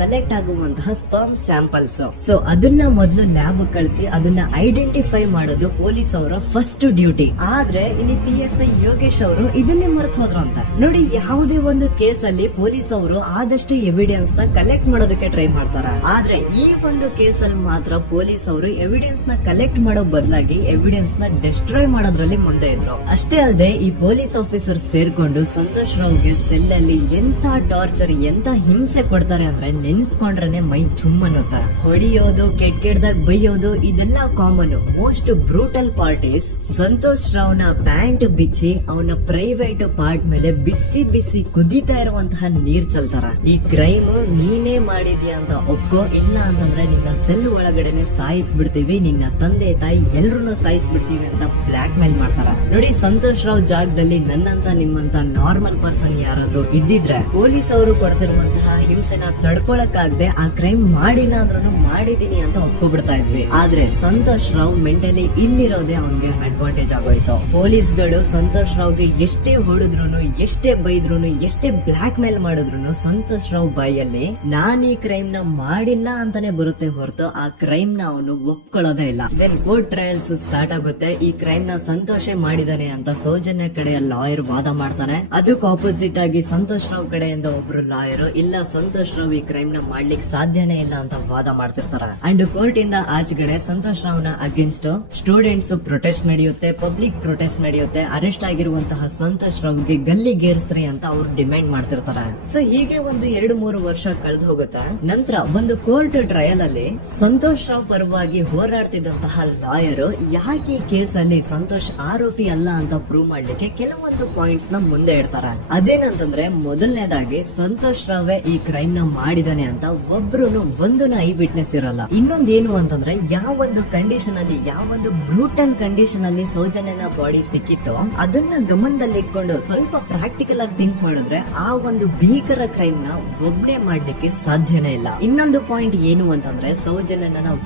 ಕಲೆಕ್ಟ್ ಆಗುವಂತಹ ಸ್ಪರ್ಮ್ ಸ್ಯಾಂಪಲ್ಸ್. ಸೊ ಅದನ್ನ ಮೊದಲು ಲ್ಯಾಬ್ ಕಳಿಸಿ ಅದನ್ನ ಐಡೆಂಟಿಫೈ ಮಾಡೋದು ಪೊಲೀಸ್ ಅವರ ಫಸ್ಟ್ ಡ್ಯೂಟಿ. ಆದ್ರೆ ಇಲ್ಲಿ PSI ಯೋಗೇಶ್ ಅವರು ಇದನ್ನೇ ಮರೆತು ಹೋದ್ರು ಅಂತ ನೋಡಿ. ಯಾವುದೇ ಒಂದು ಕೇಸ್ ಅಲ್ಲಿ ಪೊಲೀಸ್ ಅವರು ಆದಷ್ಟು ಎವಿಡೆನ್ಸ್ ನ ಕಲೆಕ್ಟ್ ಮಾಡೋದಕ್ಕೆ ಟ್ರೈ ಮಾಡ್ತಾರೆ. ಆದ್ರೆ ಈ ಒಂದು ಕೇಸ್ ಅಲ್ಲಿ ಮಾತ್ರ ಪೊಲೀಸ್ ಅವರು ಎವಿಡೆನ್ಸ್ ನ ಕಲೆಕ್ಟ್ ಮಾಡೋ ಬದಲಾಗಿ ಎವಿಡೆನ್ಸ್ ನ ಡಿಸ್ಟ್ರಾಯ್ ಮಾಡೋದ್ರಲ್ಲಿ ಮುಂದೆ ಇದ್ರು. ಅಷ್ಟೇ ಅಲ್ಲದೆ ಈ ಪೊಲೀಸ್ ಆಫೀಸರ್ ಸೇರ್ಕೊಂಡು ಸಂತೋಷ್ ರಾವ್ಗೆ ಸೆಲ್ ಅಲ್ಲಿ ಎಂತ ಟಾರ್ಚರ್, ಎಂತ ಹಿಂಸೆ ಕೊಡ್ತಾರೆ ಅಂದ್ರೆ ನೆನ್ಸ್ಕೊಂಡ್ರೆ ಮೈ ಜುಮ್ ಅನ್ನುತ್ತ. ಹೊಡಿಯೋದು, ಕೆಟ್ಟದಾಗ ಬೈಯೋದು ಇದೆಲ್ಲ common. Most brutal part is Santosh Rao ನ ಪ್ಯಾಂಟ್ ಬಿಚ್ಚಿ ಅವನ ಪ್ರೈವೇಟ್ ಪಾರ್ಟ್ ಮೇಲೆ ಬಿಸಿ ಬಿಸಿ ಕುದೀತಾ ಇರುವಂತಹ ನೀರ್ ಚಲ್ತಾರ. ಈ ಕ್ರೈಮ್ ನೀನೇ ಮಾಡಿದ್ಯಾ ಅಂತ ಒಪ್ಕೋ, ಇಲ್ಲ ಅಂತಂದ್ರೆ ನಿನ್ನ ಸೆಲ್ ಒಳಗಡೆನೆ ಸಾಯಿಸ್ಬಿಡ್ತೀವಿ, ನಿನ್ನ ತಂದೆ ತಾಯಿ ಎಲ್ರು ಸಾಯಿಸ್ಬಿಡ್ತೀವಿ ಅಂತ ಬ್ಲಾಕ್ ಮೇಲ್ ಮಾಡ್ತಾರ. ನೋಡಿ, ಸಂತೋಷ್ ರಾವ್ ಜಾಗದಲ್ಲಿ ನನ್ನಂತ ನಿಮ್ಮಂತ ನಾರ್ಮಲ್ ಪರ್ಸನ್ ಯಾರಾದ್ರೂ ಇದ್ದಿದ್ರೆ ಪೊಲೀಸ್ ಅವರು ಕೊಡ್ತಿರುವಂತಹ ಹಿಂಸೆನ ತಡ್ಕೊಳಕ್ಕಾಗದೆ ಆ ಕ್ರೈಮ್ ಮಾಡಿಲ್ಲ ಅಂದ್ರೂ ಮಾಡಿದೀನಿ ಅಂತ ಒಪ್ಕೊಬಿಡ್ತಾ ಇದ್ವಿ. ಆದ್ರೆ ಸಂತೋಷ್ ರಾವ್ ಮೆಂಟಲಿ ಇಲ್ಲಿರೋದೇ ಅವನ್ಗೆ ಅಡ್ವಾಂಟೇಜ್ ಆಗೋಯ್ತು. ಪೊಲೀಸ್ಗಳು ಸಂತೋಷ್ ರಾವ್ಗೆ ಎಷ್ಟೇ ಹೊಡೆದ್ರು, ಎಷ್ಟೇ ಬೈದ್ರು, ಎಷ್ಟೇ ಬ್ಲಾಕ್ ಮೇಲ್ ಮಾಡಿದ್ರು ಸಂತೋಷ್ ರಾವ್ ಬಾಯಲ್ಲಿ ನಾನ್ ಈ ಕ್ರೈಮ್ ನ ಮಾಡಿಲ್ಲ ಅಂತಾನೆ ಬರುತ್ತೆ ಹೊರತು ಆ ಕ್ರೈಮ್ ನ ಅವನು ಒಪ್ಕೊಳ್ಳೋದೇ ಇಲ್ಲ. ದೆನ್ ಕೋರ್ಟ್ ಟ್ರಯಲ್ಸ್ ಸ್ಟಾರ್ಟ್ ಆಗುತ್ತೆ. ಈ ಕ್ರೈಮ್ ನ ಸಂತೋಷೇ ಮಾಡಿದಾನೆ ಅಂತ ಸೌಜನ್ಯ ಕಡೆಯ ಲಾಯರ್ ವಾದ ಮಾಡ್ತಾನೆ. ಅದಕ್ಕೆ ಆಪೋಸಿಟ್ ಆಗಿ ಸಂತೋಷ್ ರಾವ್ ಕಡೆಯಿಂದ ಒಬ್ರು ಲಾಯರ್ ಇಲ್ಲ, ಸಂತೋಷ್ ರಾವ್ ಈ ಕ್ರೈಮ್ ನ ಮಾಡ್ಲಿಕ್ಕೆ ಸಾಧ್ಯನೇ ಇಲ್ಲ ಅಂತ ವಾದ ಮಾಡ್ತಿರ್ತಾರ. ಅಂಡ್ ಕೋರ್ಟ್ ಇಂದ ಆಚೆಗಡೆ ಸಂತೋಷ್ ರಾವ್ ನ ಅಗೇನ್ಸ್ಟ್ ಸ್ಟೂಡೆಂಟ್ಸ್ ಪ್ರೊಟೆಸ್ಟ್ ನಡೆಯುತ್ತೆ, ಪಬ್ಲಿಕ್ ಪ್ರೊಟೆಸ್ಟ್ ನಡೆಯುತ್ತೆ. ಅರೆಸ್ಟ್ ಆಗಿರುವಂತಹ ಸಂತೋಷ್ ರಾವ್ಗೆ ಗಲ್ಲಿಗೇರಿಸ್ರಿ ಅಂತ ಅವ್ರು ಡಿಮ್ಯಾಂಡ್ ಮಾಡ್ತಿರ್ತಾರೆ. ಸೊ ಹೀಗೆ ಒಂದು 2-3 ವರ್ಷ ಕಳೆದು ಹೋಗುತ್ತೆ. ನಂತರ ಒಂದು ಕೋರ್ಟ್ ಟ್ರಯಲ್ ಅಲ್ಲಿ ಸಂತೋಷ್ ರಾವ್ ಪರವಾಗಿ ಹೋರಾಡ್ತಿದ್ದಂತಹ ಲಾಯರ್ ಯಾಕೆ ಈ ಕೇಸ್ ಅಲ್ಲಿ ಸಂತೋಷ್ ಆರೋಪಿ ಅಲ್ಲ ಅಂತ ಪ್ರೂವ್ ಮಾಡ್ಲಿಕ್ಕೆ ಕೆಲವೊಂದು ಪಾಯಿಂಟ್ಸ್ ನ ಮುಂದೆ ಇಡ್ತಾರೆ. ಅದೇನಂತಂದ್ರೆ ಮೊದಲನೇದಾಗಿ ಸಂತೋಷ್ ರಾವ್ ಈ ಕ್ರೈಮ್ ನ ಮಾಡಿದಾನೆ ಅಂತ ಒಬ್ರುನು ಒಂದನ ಐ ವಿಟ್ನೆಸ್ ಇರಲ್ಲ. ಇನ್ನೊಂದೇನು ಅಂತಂದ್ರೆ ಯಾವೊಂದು ಕಂಡೀಷನ್ ಅಲ್ಲಿ, ಯಾವೊಂದು ಬ್ರೂಟಲ್ ಕಂಡೀಷನ್ ಅಲ್ಲಿ ಸೌಜನ್ಯನ ಬಾಡಿ ಸಿಕ್ಕಿತ್ತು ಅದನ್ನ ಗಮನದಲ್ಲಿಟ್ಕೊಂಡು ಸ್ವಲ್ಪ ಪ್ರಾಕ್ಟಿಕಲ್ ಆಗಿ ಥಿಂಕ್ ಮಾಡಿದ್ರೆ ಆ ಒಂದು ಭೀಕರ ಕ್ರೈಮ್ ನ ಒಬ್ನೇ ಮಾಡ್ಲಿಕ್ಕೆ ಸಾಧ್ಯನೇ ಇಲ್ಲ. ಇನ್ನೊಂದು ಪಾಯಿಂಟ್ ಏನು ಅಂತಂದ್ರೆ ಸೌಜನ್ಯನ